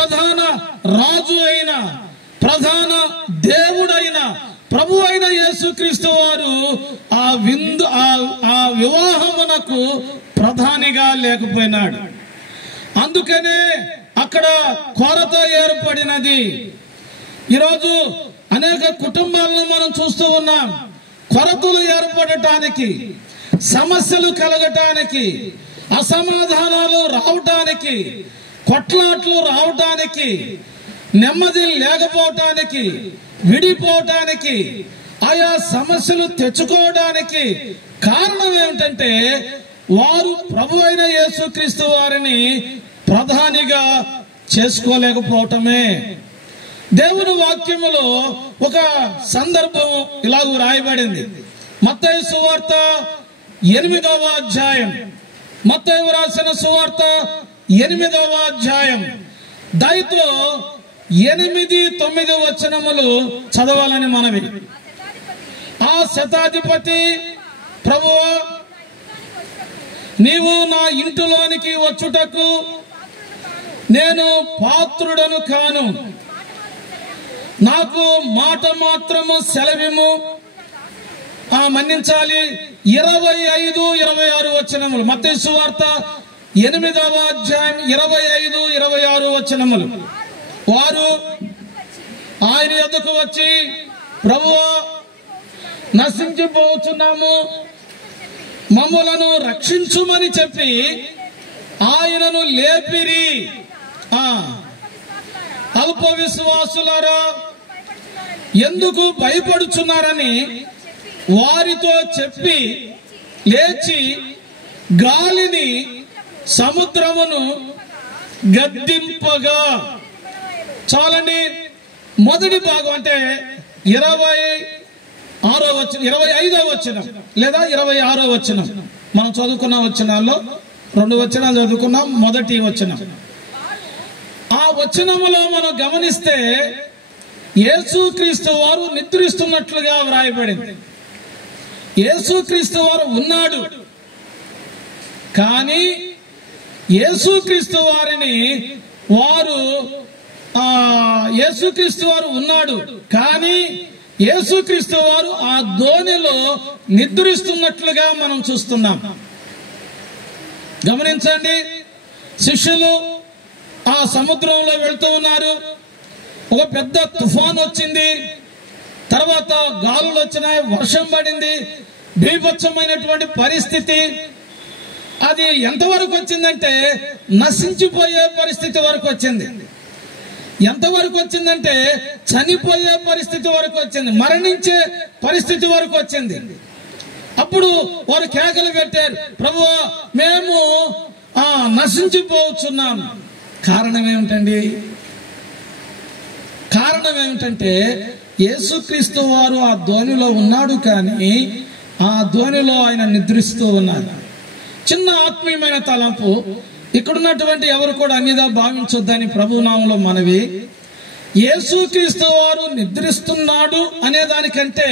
ప్రధాన రాజు అయిన, ప్రధాన దేవుడైన, ప్రభు అయిన యేసుక్రీస్తు వారు ఆ వివాహమునకు ప్రధానిగా లేకపోయినాడు. అందుకనే అక్కడ కొరత ఏర్పడినది. ఈరోజు అనేక కుటుంబాలను మనం చూస్తూ ఉన్నాం. కొరతలు ఏర్పడటానికి, సమస్యలు కలగటానికి, అసమాధానాలు రావటానికి, కొట్లాట్లు రావటానికి, నెమ్మది లేకపోవటానికి, విడిపోవటానికి, ఆయా సమస్యలు తెచ్చుకోవడానికి కారణం ఏమిటంటే వారు ప్రభు అయిన యేసుక్రీస్తు వారిని ప్రధానిగా చేసుకోలేకపోవటమే. దేవుని వాక్యములో ఒక సందర్భం ఇలాగ రాయబడింది. మత్తయి సువార్త 8వ అధ్యాయం, మత్తయి రాసిన సువార్త 8వ అధ్యాయం, దయతో 8-9 వచనములు చదవాలని మనవి. ఆ శతాధిపతి, ప్రభువా, నీవు నా ఇంటిలోనికి వచ్చుటకు నేను పాత్రుడను కాను, నాకు మాట మాత్రము సెలవిము. మన్నించాలి. 25-26 వచనములు, మత్తయి సువార్త 8వ అధ్యాయం 25-26 వచనములు. వారు ఆయన యొద్దకు వచ్చి, ప్రభువా, నశించిపోతున్నాము, మమ్ములను రక్షించుమని చెప్పి ఆయనను లేపిరి. అల్ప విశ్వాసులారా, ఎందుకు భయపడుచున్నారని వారితో చెప్పి లేచి గాలిని, సముద్రమును గద్దింపగా. చాలండి. మొదటి భాగం అంటే 25వ వచనం లేదా 26వ వచనం మనం చదువుకున్న వచనాల్లో 2 వచనాలు చదువుకున్నాం. మొదటి వచనం, ఆ వచనములో మనం గమనిస్తే యేసుక్రీస్తు వారు నిద్రిస్తున్నట్లుగా వ్రాయబడింది. యేసుక్రీస్తు వారు ఉన్నాడు, కానీ యేసుక్రీస్తు వారిని యేసుక్రీస్తు వారు ఉన్నాడు, కానీ యేసుక్రీస్తు వారు ఆ ధోనిలో నిద్రిస్తున్నట్లుగా మనం చూస్తున్నాం. గమనించండి. శిష్యులు ఆ సముద్రంలో వెళ్తూ ఉన్నారు. ఒక పెద్ద తుఫాన్ వచ్చింది, తర్వాత గాలులు వచ్చినాయి, వర్షం పడింది, బీభత్సమైనటువంటి పరిస్థితి. అది ఎంతవరకు వచ్చిందంటే నశించిపోయే పరిస్థితి వరకు వచ్చింది. ఎంతవరకు వచ్చిందంటే చనిపోయే పరిస్థితి వరకు వచ్చింది, మరణించే పరిస్థితి వరకు వచ్చింది. అప్పుడు వారు కేకలు పెట్టారు, ప్రభువా, మేము నశించిపోతున్నాం. కారణం ఏమిటండి? కారణం ఏమిటంటే యేసుక్రీస్తు వారు ఆ ధోనిలో ఉన్నాడు, కానీ ఆ ధోనిలో ఆయన నిద్రిస్తూ ఉన్నారు. చిన్న ఆత్మీయమైన తలంపు, ఇక్కడున్నటువంటి ఎవరు కూడా అన్నిదా భావించొద్దని ప్రభు నామములో మనవి. యేసుక్రీస్తు వారు నిద్రిస్తున్నాడు అనే దానికంటే,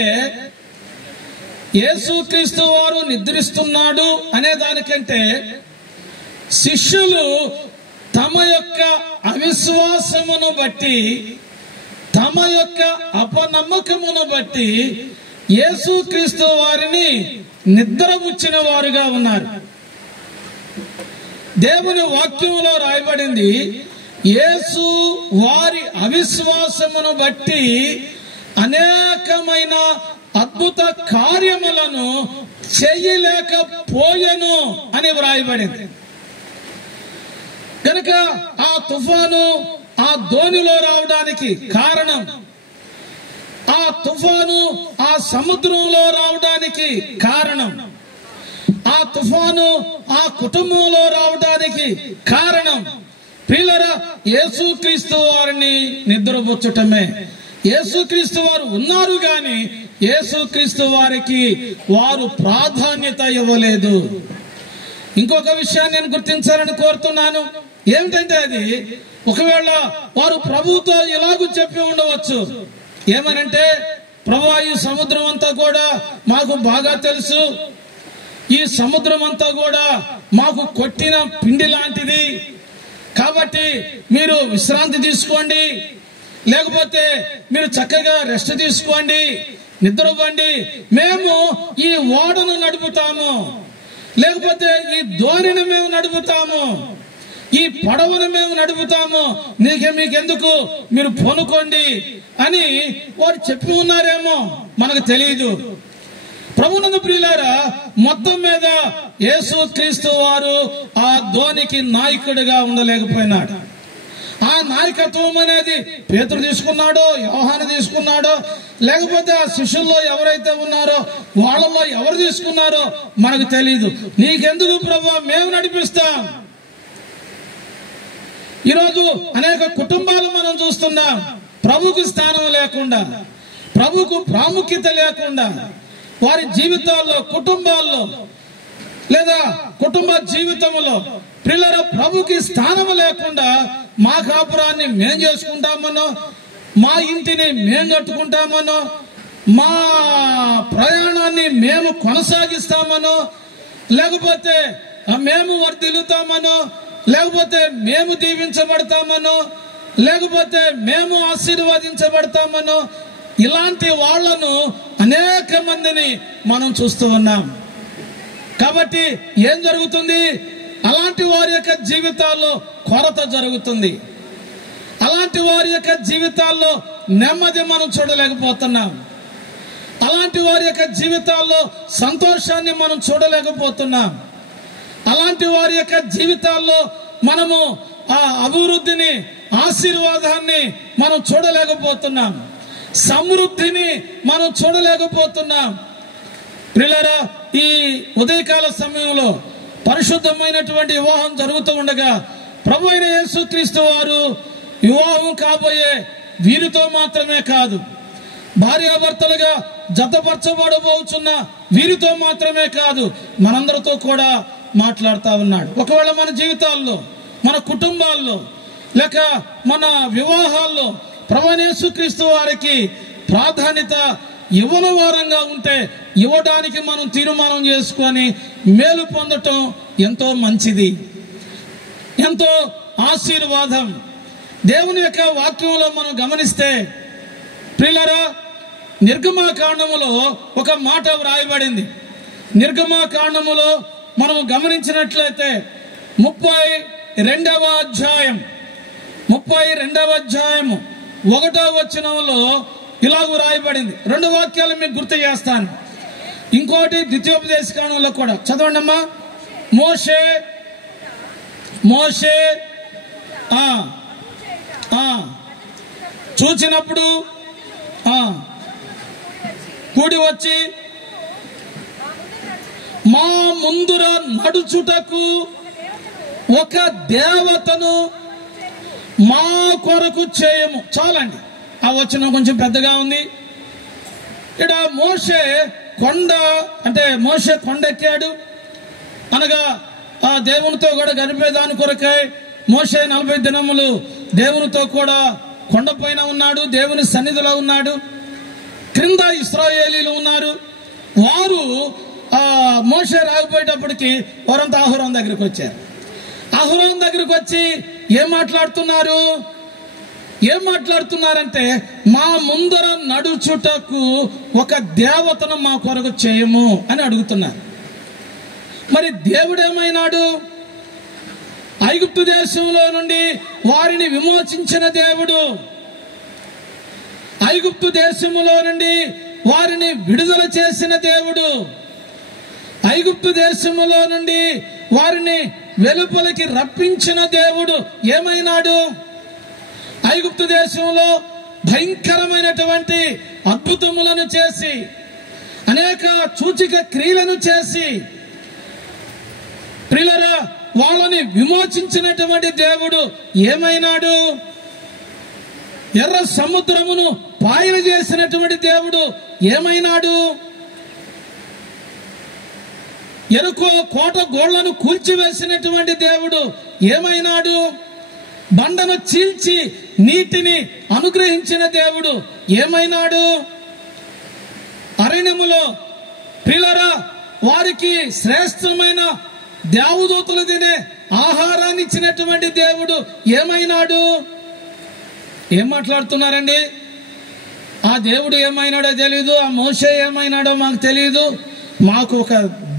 యేసుక్రీస్తు వారు నిద్రిస్తున్నాడు అనే దానికంటే శిష్యులు తమ యొక్క అవిశ్వాసమును బట్టి, తమ యొక్క అపనమ్మకమును బట్టి యేసుక్రీస్తు వారిని నిద్రపుచ్చిన వారుగా ఉన్నారు. దేవుని వాక్యములో రాయబడింది, యేసు వారి అవిశ్వాసమును బట్టి అనేకమైన అద్భుత కార్యములను చేయలేకపోయెను అని వ్రాయబడింది. కనుక ఆ తుఫాను ఆ ధోనిలో రావడానికి కారణం, ఆ తుఫాను ఆ సముద్రంలో రావడానికి కారణం, ఆ తుఫాను ఆ కుటుంబంలో రావడానికి కారణం ప్రియులారా యేసుక్రీస్తు వారిని నిద్రపుచ్చటమే. యేసుక్రీస్తు వారు ఉన్నారు, గాని యేసుక్రీస్తు వారికి వారు ప్రాధాన్యత ఇవ్వలేదు. ఇంకొక విషయాన్ని నేను గుర్తించాలని కోరుతున్నాను. ఏమిటంటే అది, ఒకవేళ వారు ప్రభువుతో ఇలాగూ చెప్పి ఉండవచ్చు, ఏమనంటే, ప్రభువా, ఈ సముద్రం అంతా కూడా మాకు బాగా తెలుసు, ఈ సముద్రం అంతా కూడా మాకు కొట్టిన పిండి లాంటిది, కాబట్టి మీరు విశ్రాంతి తీసుకోండి, లేకపోతే మీరు చక్కగా రెస్ట్ తీసుకోండి, నిద్రపోండి, మేము ఈ ఓడను నడుపుతాము, లేకపోతే ఈ ధోనిని మేము నడుపుతాము, ఈ పడవను మేము నడుపుతాము, మీకెందుకు, మీరు పొనుకోండి అని వారు చెప్పి ఉన్నారేమో మనకు తెలియదు. ప్రభునందు ప్రియులారా, మొత్తం మీద యేసుక్రీస్తు వారు ఆ ధోనికి నాయకుడిగా ఉండలేకపోయినాడు. ఆ నాయకత్వం అనేది పేతురు తీసుకున్నాడో, యోహాను తీసుకున్నాడో, లేకపోతే ఆ శిష్యుల్లో ఎవరైతే ఉన్నారో వాళ్ళలో ఎవరు తీసుకున్నారో మనకు తెలియదు. నీకెందుకు ప్రభువా, మేము నడిపిస్తాం. ఈరోజు అనేక కుటుంబాలు మనం చూస్తున్నాం, ప్రభుకు స్థానం లేకుండా, ప్రభుకు ప్రాముఖ్యత లేకుండా, వారి జీవితాల్లో, కుటుంబాల్లో లేదా కుటుంబ జీవితంలో పిల్లల ప్రభుకి స్థానం లేకుండా మా కాపురాన్ని మేం చేసుకుంటామనో, మా ఇంటిని మేం కట్టుకుంటామనో, మా ప్రయాణాన్ని మేము కొనసాగిస్తామనో, లేకపోతే మేము వర్ధిల్లుతామనో, లేకపోతే మేము దీవించబడతామనో, లేకపోతే మేము ఆశీర్వదించబడతామనో, ఇలాంటి వాళ్లను అనేక మందిని మనం చూస్తూ ఉన్నాం. కాబట్టి ఏం జరుగుతుంది? అలాంటి వారి యొక్క జీవితాల్లో కొరత జరుగుతుంది. అలాంటి వారి యొక్క జీవితాల్లో నెమ్మది మనం చూడలేకపోతున్నాం. అలాంటి వారి యొక్క జీవితాల్లో సంతోషాన్ని మనం చూడలేకపోతున్నాం. అలాంటి వారి యొక్క జీవితాల్లో మనము ఆ అభివృద్ధిని, ఆశీర్వాదాన్ని మనం చూడలేకపోతున్నాం. సమృద్ధిని మనం చూడలేకపోతున్నాం. ప్రియులారా, ఈ ఉదయకాల సమయంలో పరిశుద్ధమైనటువంటి వివాహం జరుగుతూ ఉండగా ప్రభు అయిన యేసుక్రీస్తు వారు వివాహం కాబోయే వీరితో మాత్రమే కాదు, భార్యాభర్తలుగా జతపరచబడబోచున్న వీరితో మాత్రమే కాదు, మనందరితో కూడా మాట్లాడుతూ ఉన్నాడు. ఒకవేళ మన జీవితాల్లో, మన కుటుంబాల్లో, లేక మన వివాహాల్లో ప్రభు అయిన యేసుక్రీస్తు వారికి ప్రాధాన్యత ఇవ్వని వారంగా ఉంటే ఇవ్వడానికి మనం తీర్మానం చేసుకొని మేలు పొందటం ఎంతో మంచిది, ఎంతో ఆశీర్వాదం. దేవుని యొక్క వాక్యంలో మనం గమనిస్తే ప్రియులారా, నిర్గమకాండములో ఒక మాట వ్రాయబడింది. నిర్గమకాండములో మనం గమనించినట్లయితే 32వ అధ్యాయం 1వ వచనంలో ఇలాగ రాయబడింది. 2 వాక్యాలు మీకు గుర్తు చేస్తాను. ఇంకోటి ద్వితీయోపదేశకాండంలో కూడా చదవండి అమ్మా. మోషే చూచినప్పుడు కూడి వచ్చి మా ముందుర నడుచుటకు ఒక దేవతను మా కొరకు చేయము. చాలండి, ఆ వచనం కొంచెం పెద్దగా ఉంది. ఇక్కడ మోషే కొండెక్కాడు అనగా ఆ దేవునితో కూడా గడిపేదాని కొరకై మోషే 40 దినములు దేవునితో కూడా కొండపైన ఉన్నాడు, దేవుని సన్నిధిలో ఉన్నాడు. క్రింద ఇశ్రాయేలీలు ఉన్నారు. వారు మోషే రాకపోయేటప్పటికి వారంతా అహరోను దగ్గరికి వచ్చారు. అహరోను దగ్గరికి వచ్చి ఏం మాట్లాడుతున్నారంటే మా ముందర నడుచుటకు ఒక దేవతను మా కొరకు చేయము అని అడుగుతున్నారు. మరి దేవుడు ఏమైనాడు? ఐగుప్తు దేశంలో నుండి వారిని విమోచించిన దేవుడు, ఐగుప్తు దేశములో నుండి వారిని విడుదల చేసిన దేవుడు, ఐగుప్తు దేశములో నుండి వారిని వెలుపలికి రప్పించిన దేవుడు ఏమైనాడు? ఐగుప్తు దేశంలో భయంకరమైనటువంటి అద్భుతములను చేసి, అనేక సూచక క్రియలను చేసి ప్రియులారా వాళ్ళని విమోచించినటువంటి దేవుడు ఏమైనాడు? ఎర్ర సముద్రమును పాయలు చేసినటువంటి దేవుడు ఏమైనాడు? ఎరుకో కోట గోళ్లను కూల్చివేసినటువంటి దేవుడు ఏమైనాడు? బండను చీల్చి నీటిని అనుగ్రహించిన దేవుడు ఏమైనాడు? అరణ్యములో ప్రియులారా వారికి శ్రేష్టమైన దేవదూతలు తినే ఆహారాన్ని ఇచ్చినటువంటి దేవుడు ఏమైనాడు? ఏం మాట్లాడుతున్నారండి? ఆ దేవుడు ఏమైనాడో తెలియదు, ఆ మోషే ఏమైనాడో మాకు తెలియదు, మాకు ఒక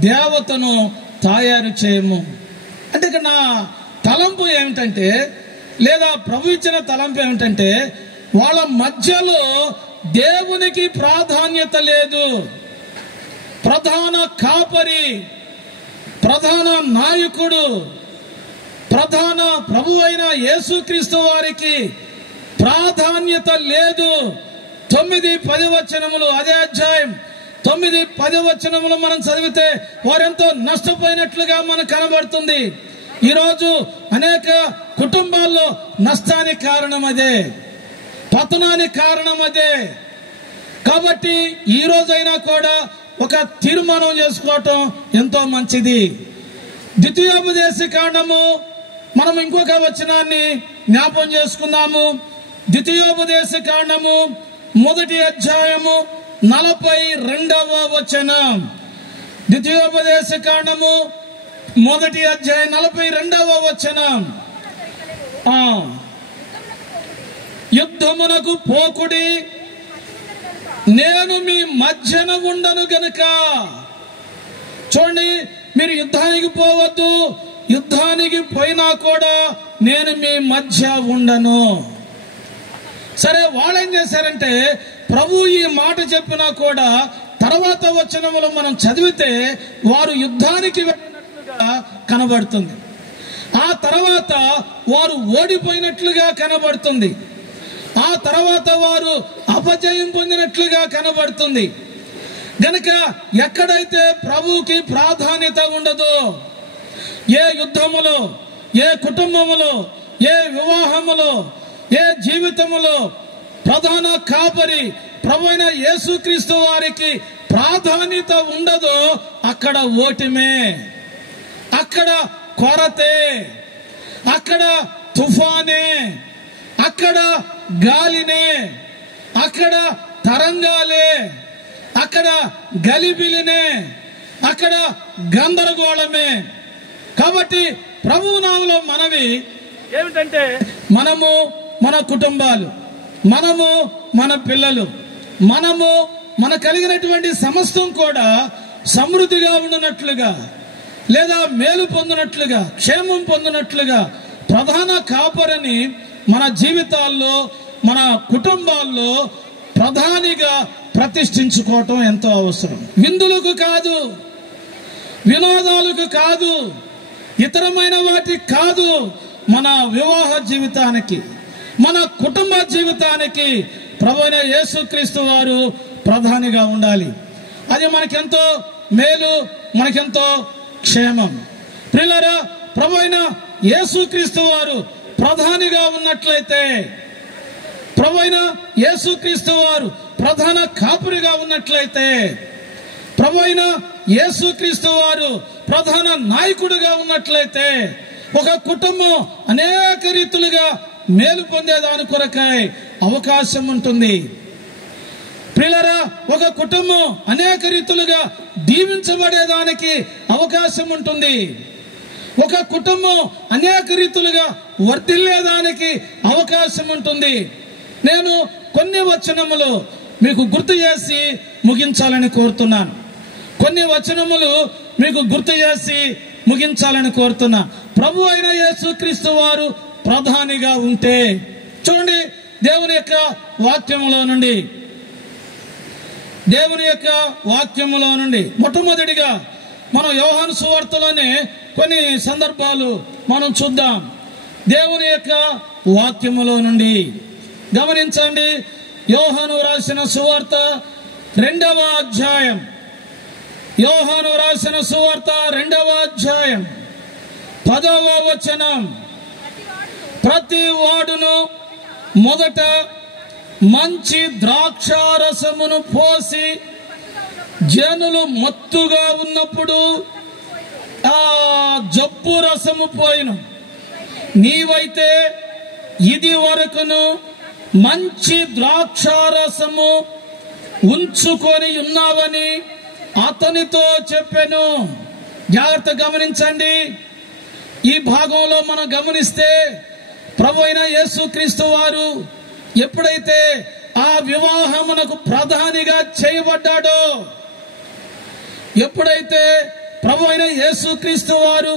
దేవతను తయారు చేయము అంటే ఇక్కడ నా తలంపు ఏమిటంటే, లేదా ప్రభు ఇచ్చిన తలంపు ఏమిటంటే, వాళ్ళ మధ్యలో దేవునికి ప్రాధాన్యత లేదు. ప్రధాన కాపరి, ప్రధాన నాయకుడు, ప్రధాన ప్రభు అయిన యేసుక్రీస్తు వారికి ప్రాధాన్యత లేదు. 9-10 వచనములు, అదే అధ్యాయం 9-10 వచనములు మనం చదివితే వారెంతో నష్టపోయినట్లుగా మనకు కనబడుతుంది. ఈరోజు అనేక కుటుంబాల్లో నష్టానికి కారణం అదే, పతనానికి కారణం అదే. కాబట్టి ఈ రోజైనా కూడా ఒక తీర్మానం చేసుకోవటం ఎంతో మంచిది. ద్వితీయోపదేశ కాండము మనం ఇంకొక వచనాన్ని జ్ఞాపం చేసుకుందాము. ద్వితీయోపదేశ కాండము 1వ అధ్యాయము 42వ వచనం. ద్వితీయోపదేశ కాండము 1వ అధ్యాయం 42వ వచనం. యుద్ధమునకు పోకుడి, నేను మీ మధ్యన ఉండను గనుక. చూడండి, మీరు యుద్ధానికి పోవద్దు, యుద్ధానికి పోయినా కూడా నేను మీ మధ్య ఉండను. సరే, వాళ్ళేం చేశారంటే, ప్రభు ఈ మాట చెప్పినా కూడా తర్వాత వచనములు మనం చదివితే వారు యుద్ధానికి వెళ్ళినట్లుగా కనబడుతుంది. ఆ తర్వాత వారు ఓడిపోయినట్లుగా కనబడుతుంది. ఆ తర్వాత వారు అపజయం పొందినట్లుగా కనబడుతుంది. గనుక ఎక్కడైతే ప్రభువుకి ప్రాధాన్యత ఉండదో, ఏ యుద్ధములో, ఏ కుటుంబములో, ఏ వివాహములో, ఏ జీవితములో ప్రధాన కాపరి ప్రభు అయిన యేసుక్రీస్తు వారికి ప్రాధాన్యత ఉండదో అక్కడ ఓటమే, అక్కడ కొరతే, అక్కడ తుఫానే, అక్కడ గాలినే, అక్కడ తరంగాలే, అక్కడ గలిబిలినే, అక్కడ గందరగోళమే. కాబట్టి ప్రభువు నామములో మనవి ఏమిటంటే, మనము మన కుటుంబాలు, మనము మన పిల్లలు, మనము మన కలిగినటువంటి సమస్తం కూడా సమృద్ధిగా ఉండినట్లుగా, లేదా మేలు పొందినట్లుగా, క్షేమం పొందినట్లుగా ప్రధాన కాపరిని మన జీవితాల్లో, మన కుటుంబాల్లో ప్రధానిగా ప్రతిష్ఠించుకోవటం ఎంతో అవసరం. విందులకు కాదు, వినోదాలకు కాదు, ఇతరమైన వాటికి కాదు, మన వివాహ జీవితానికి, మన కుటుంబ జీవితానికి ప్రభువైన యేసుక్రీస్తు వారు ప్రధానిగా ఉండాలి. అది మనకెంతో మేలు, మనకెంతో క్షేమం. ప్రియులారా, ప్రభువైన యేసుక్రీస్తు వారు ప్రధానిగా ఉన్నట్లయితే, ప్రభువైన యేసుక్రీస్తు వారు ప్రధాన కాపురిగా ఉన్నట్లయితే, ప్రభువైన యేసుక్రీస్తు వారు ప్రధాన నాయకుడిగా ఉన్నట్లయితే, ఒక కుటుంబం అనేక రీతులుగా మేలు పొందేదాని కొరకై అవకాశం ఉంటుంది. ప్రియులారా, ఒక కుటుంబం అనేక రీతులుగా దీవించబడేదానికి అవకాశం ఉంటుంది. ఒక కుటుంబం అనేక రీతులుగా వర్ధిల్లేదానికి అవకాశం ఉంటుంది. నేను కొన్ని వచనములు మీకు గుర్తు చేసి ముగించాలని కోరుతున్నాను. కొన్ని వచనములు మీకు గుర్తు చేసి ముగించాలని కోరుతున్నా. ప్రభు అయిన యేసుక్రీస్తు వారు ప్రధానిగా ఉంటే, చూడండి, దేవుని యొక్క వాక్యములో నుండి మొట్టమొదటిగా మనం యోహాను సువార్తలోనే కొన్ని సందర్భాలు మనం చూద్దాం. దేవుని యొక్క వాక్యములో నుండి గమనించండి. యోహాను రాసిన సువార్త 2వ అధ్యాయం, యోహాను రాసిన సువార్త 2వ అధ్యాయం 10వ వచనం. ప్రతి వాడును మొదట మంచి ద్రాక్షారసమును పోసి జనులు మత్తుగా ఉన్నప్పుడు ఆ జబ్బు రసము పోయిను. నీవైతే ఇది వరకును మంచి ద్రాక్షారసము ఉంచుకొని ఉన్నావని అతనితో చెప్పెను. జాగ్రత్త గమనించండి. ఈ భాగంలో మనం గమనిస్తే ప్రభు అయిన యేసుక్రీస్తు వారు ఎప్పుడైతే ఆ వివాహమునకు ప్రధానిగా చేయబడ్డాడో, ఎప్పుడైతే ప్రభు అయిన యేసుక్రీస్తు వారు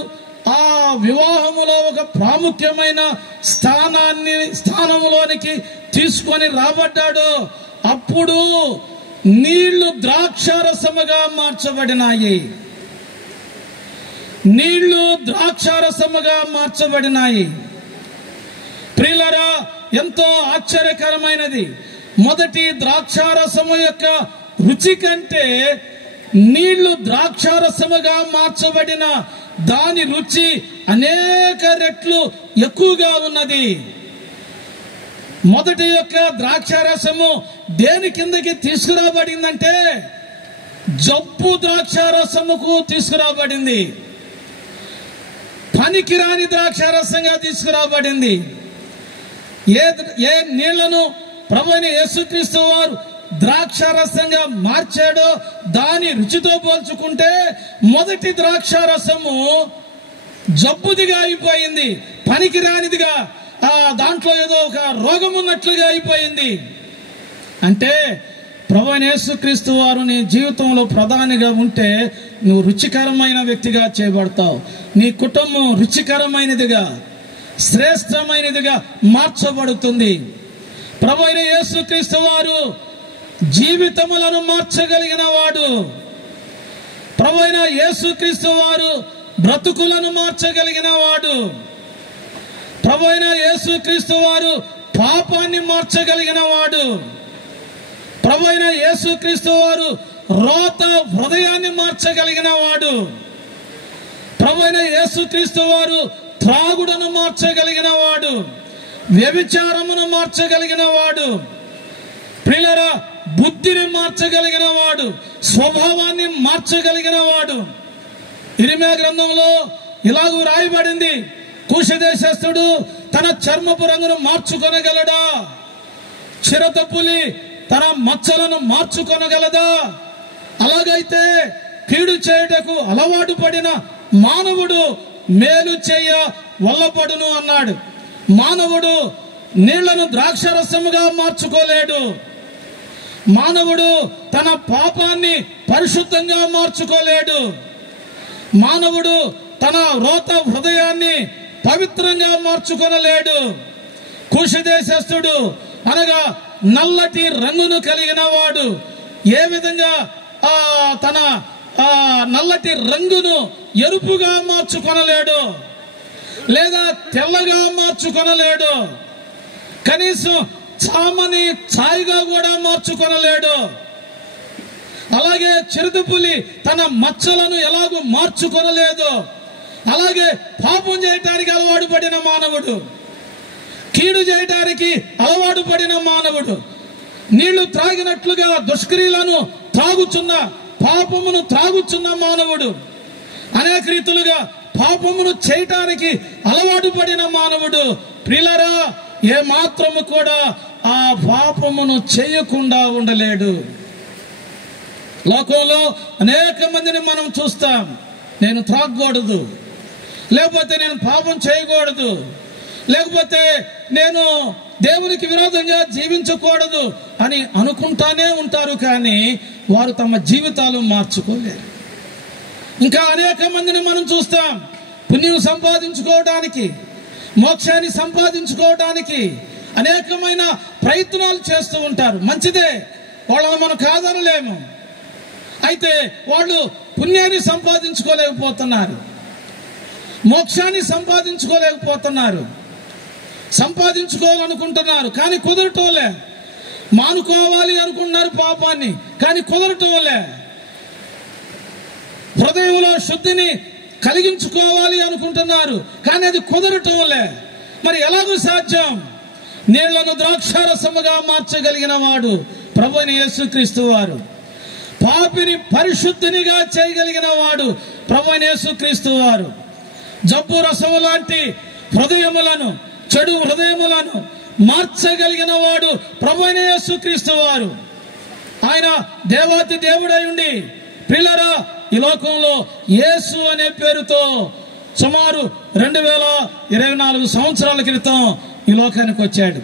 ఆ వివాహములో ఒక ప్రాముఖ్యమైన స్థానములోనికి తీసుకొని రాబడ్డాడో, అప్పుడు నీళ్లు ద్రాక్షారసముగా మార్చబడినాయి. నీళ్లు ద్రాక్షారసముగా మార్చబడినాయి. ప్రియులారా, ఎంతో ఆశ్చర్యకరమైనది. మొదటి ద్రాక్షారసము యొక్క రుచి కంటే నీళ్లు ద్రాక్షారసముగా మార్చబడిన దాని రుచి అనేక రెట్లు ఎక్కువగా ఉన్నది. మొదటి యొక్క ద్రాక్షారసము దేని కిందకి తీసుకురాబడిందంటే జబ్బు ద్రాక్షారసముకు తీసుకురాబడింది. పనికిరాని ద్రాక్షారసంగా తీసుకురాబడింది. ఏ నీళ్లను ప్రభువైన యేసుక్రీస్తు వారు ద్రాక్షారసంగా మార్చాడో దాని రుచితో పోల్చుకుంటే మొదటి ద్రాక్షారసము జబ్బుదిగా అయిపోయింది, పనికిరానిదిగా, దాంట్లో ఏదో ఒక రోగం ఉన్నట్లుగా అయిపోయింది. అంటే ప్రభువైన యేసుక్రీస్తు వారు నీ జీవితంలో ప్రధానిగా ఉంటే నువ్వు రుచికరమైన వ్యక్తిగా చేయబడతావు. నీ కుటుంబం రుచికరమైనదిగా, శ్రేష్టమైనదిగా మార్చబడుతుంది. ప్రభువైన యేసుక్రీస్తు వారు జీవితములను మార్చగలిగిన వాడు. ప్రభువైన యేసుక్రీస్తు వారు బ్రతుకులను మార్చగలిగిన వాడు. ప్రభువైన యేసుక్రీస్తు వారు పాపాన్ని మార్చగలిగిన వాడు. ప్రభువైన యేసుక్రీస్తు వారు రోత హృదయాన్ని మార్చగలిగిన వాడు. ప్రభువైన యేసుక్రీస్తు వారు త్రాగుడును మార్చగలిగిన వాడు, వ్యభిచారమును మార్చగలిగిన వాడు. ప్రియులారా, బుద్ధిని మార్చగలిగిన వాడు, స్వభావాన్ని మార్చగలిగిన వాడు. ఇర్మీయా గ్రంథంలో ఇలాగూ రాయబడింది, కూషదేశస్థుడు తన చర్మపు రంగును మార్చుకొనగలడా? చిరత పులి తన మచ్చలను మార్చుకొనగలదా? అలాగైతే కీడు చేయుటకు అలవాటు పడిన మానవుడు మేలు చేయ వల్లపడును అన్నాడు. మానవుడు నీళ్లను ద్రాక్షరసముగా మార్చుకోలేడు. మానవుడు తన పాపాన్ని పరిశుద్ధంగా మార్చుకోలేడు. మానవుడు తన రోత హృదయాన్ని పవిత్రంగా మార్చుకొనలేడు. కూషదేశస్థుడు అనగా నల్లటి రంగును కలిగిన వాడు ఏ విధంగా తన నల్లటి రంగును ఎరుపుగా మార్చుకొనలేడు, లేదా తెల్లగా మార్చుకొనలేడు, కనీసం చామని ఛాయగా కూడా మార్చుకొనలేడు. అలాగే చిరుతపులి తన మచ్చలను ఎలాగూ మార్చుకొనలేదు. అలాగే పాపం చేయటానికి అలవాటు పడిన మానవుడు, కీడు చేయటానికి అలవాటు పడిన మానవుడు, నీళ్లు త్రాగినట్లుగా దుష్క్రియలను త్రాగుచున్న, పాపమును త్రాగుచున్న మానవుడు, అనేక రీతులుగా పాపమును చేయటానికి అలవాటు పడిన మానవుడు, ప్రియులారా, ఏ మాత్రము కూడా ఆ పాపమును చేయకుండా ఉండలేడు. లోకంలో అనేక మందిని మనం చూస్తాం, నేను త్రాగకూడదు, లేకపోతే నేను పాపం చేయకూడదు, లేకపోతే నేను దేవునికి విరోధంగా జీవించకూడదు అని అనుకుంటానే ఉంటారు, కానీ వారు తమ జీవితాలు మార్చుకోలేరు. ఇంకా అనేక మందిని మనం చూస్తాం, పుణ్యం సంపాదించుకోవడానికి, మోక్షాన్ని సంపాదించుకోవడానికి అనేకమైన ప్రయత్నాలు చేస్తూ ఉంటారు. మంచిదే, వాళ్ళని మనం కాదనలేము. అయితే వాళ్ళు పుణ్యాన్ని సంపాదించుకోలేకపోతున్నారు, మోక్షాన్ని సంపాదించుకోలేకపోతున్నారు. సంపాదించుకోవాలనుకుంటున్నారు కానీ కుదరటోలే. మానుకోవాలి అనుకుంటున్నారు పాపాన్ని, కానీ కుదరటోలే. హృదయంలో శుద్ధిని కలిగించుకోవాలి అనుకుంటున్నారు, కానీ అది కుదరటంలే. మరి ఎలాగూ సాధ్యం? నీళ్లను ద్రాక్షారసముగా మార్చగలిగిన వాడు ప్రభువైన యేసుక్రీస్తు వారు. పాపిని పరిశుద్ధినిగా చేయగలిగిన వాడు ప్రభువైన యేసుక్రీస్తు వారు. జబ్బు రసము లాంటి హృదయములను, చెడు హృదయములను మార్చగలిగిన వాడు ప్రభువైన యేసుక్రీస్తు వారు. ఆయన దేవాతి దేవుడై ఉండి, ప్రియులారా, ఈ లోకంలో యేసు అనే పేరుతో సుమారు 2024 సంవత్సరాల క్రితం ఈ లోకానికి వచ్చాడు.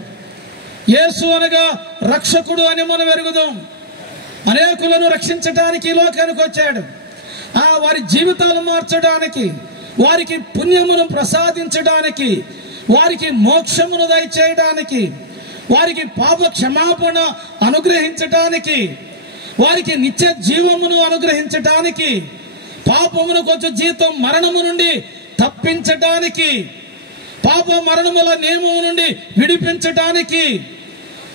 యేసు అనగా రక్షకుడు అని మనం ఎరుగుదాం. అనేకులను రక్షించడానికి ఈ లోకానికి వచ్చాడు. వారి జీవితాలు మార్చడానికి, వారికి పుణ్యమును ప్రసాదించడానికి, వారికి మోక్షమును దయచేయడానికి, వారికి పాప క్షమాపణ అనుగ్రహించటానికి, వారికి నిత్య జీవమును అనుగ్రహించటానికి, పాపమును కొంచెం జీతం మరణము నుండి తప్పించటానికి, పాప మరణముల నియమము నుండి విడిపించటానికి,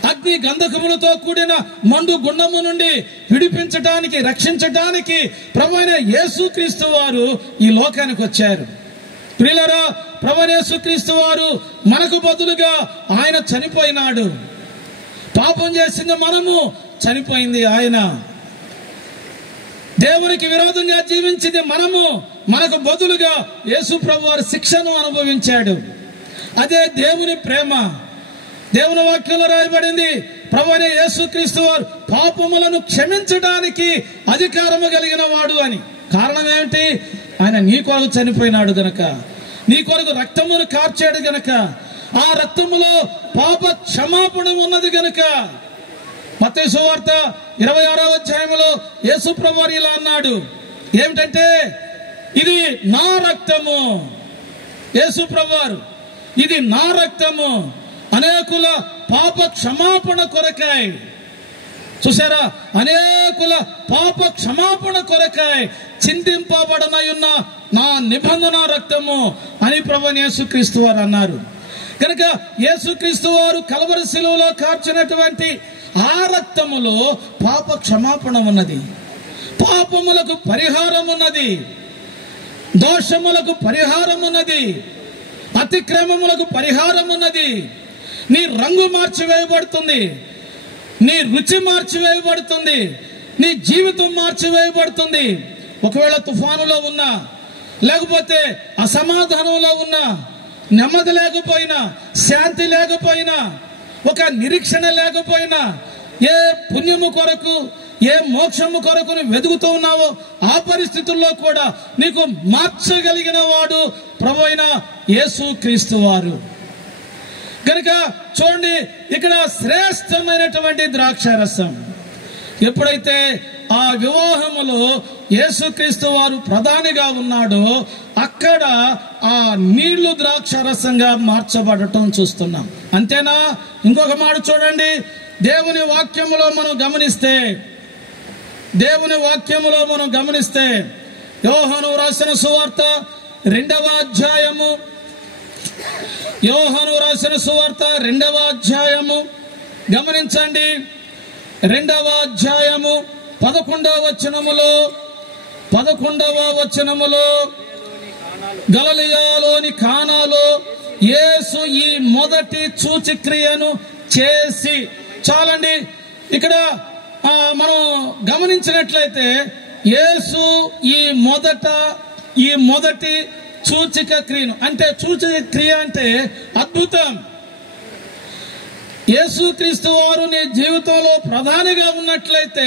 అగ్ని గంధకములతో కూడిన మండు గుండము నుండి విడిపించటానికి, రక్షించటానికి ప్రభువైన యేసుక్రీస్తు వారు ఈ లోకానికి వచ్చారు. ప్రియులారా, ప్రభువైన యేసుక్రీస్తు వారు మనకు బదులుగా ఆయన చనిపోయినాడు. పాపం చేసింది మనము, చనిపోయింది ఆయన. దేవునికి విరోధంగా జీవించింది మనము, మనకు బదులుగా యేసు ప్రభు వారు శిక్షను అనుభవించాడు. అదే దేవుని ప్రేమ. దేవుని వాక్యంలో రాయబడింది, ప్రభువైన యేసుక్రీస్తు వారు పాపములను క్షమించడానికి అధికారము కలిగిన వాడు అని. కారణం ఏమిటి? ఆయన నీ కొరకు చనిపోయినాడు గనక, నీ కొరకు రక్తమును కార్చాడు గనక, ఆ రక్తములో పాప క్షమాపణ ఉన్నది గనక. మత్తయి సువార్త 26వ అధ్యాయంలో యేసు ప్రభు వారు ఇలా అన్నాడు, ఏమిటంటే ఇది నా రక్తము. యేసు ప్రభు వారు, ఇది నా రక్తము, అనేకుల పాప క్షమాపణ కొరకై. చూసారా, అనేకుల పాప క్షమాపణ కొరకై చిందింపబడనయున్న నా నిబంధన రక్తము అని ప్రభువైన యేసుక్రీస్తు వారు అన్నారు. కనుక యేసుక్రీస్తు వారు కల్వరి శిలువలో కార్చినటువంటి ఆ రక్తములో పాప క్షమాపణ ఉన్నది, పాపములకు పరిహారం ఉన్నది, దోషములకు పరిహారం ఉన్నది, అతిక్రమములకు పరిహారం ఉన్నది. నీ రంగు మార్చివేయబడుతుంది, నీ రుచి మార్చివేయబడుతుంది, నీ జీవితం మార్చివేయబడుతుంది. ఒకవేళ తుఫానులో ఉన్నా, లేకపోతే అసమాధానంలో ఉన్నా, నెమ్మది లేకపోయినా, శాంతి లేకపోయినా, ఒక నిరీక్షణ లేకపోయినా, ఏ పుణ్యము కొరకు, ఏ మోక్షము కొరకు వెతుకుతూ ఉన్నావో ఆ పరిస్థితుల్లో కూడా నీకు మార్చగలిగిన వాడు ప్రభువైన యేసుక్రీస్తు వారు. కనుక చూడండి, ఇక్కడ శ్రేష్టమైనటువంటి ద్రాక్షారసం. ఎప్పుడైతే ఆ వివాహములో యేసుక్రీస్తు వారు ప్రధానిగా ఉన్నాడో అక్కడ ఆ నీళ్లు ద్రాక్షారసంగా మార్చబడటం చూస్తున్నాం. అంతేనా? ఇంకొక మాట చూడండి, దేవుని వాక్యములో మనం గమనిస్తే యోహాను రాసిన సువార్త 2వ అధ్యాయము, యోహాను రాసిన సువార్త 2వ అధ్యాయము గమనించండి. 2వ అధ్యాయము 11వ వచనములో గలిలయలోని కానాలో యేసు ఈ మొదటి సూచక్రియను చేసి. చాలండి, ఇక్కడ మనం గమనించినట్లయితే యేసు ఈ మొదటి సూచక క్రియను, అంటే సూచక క్రియ అంటే అద్భుతం. యేసుక్రీస్తు వారు నీ జీవితంలో ప్రధానిగా ఉన్నట్లయితే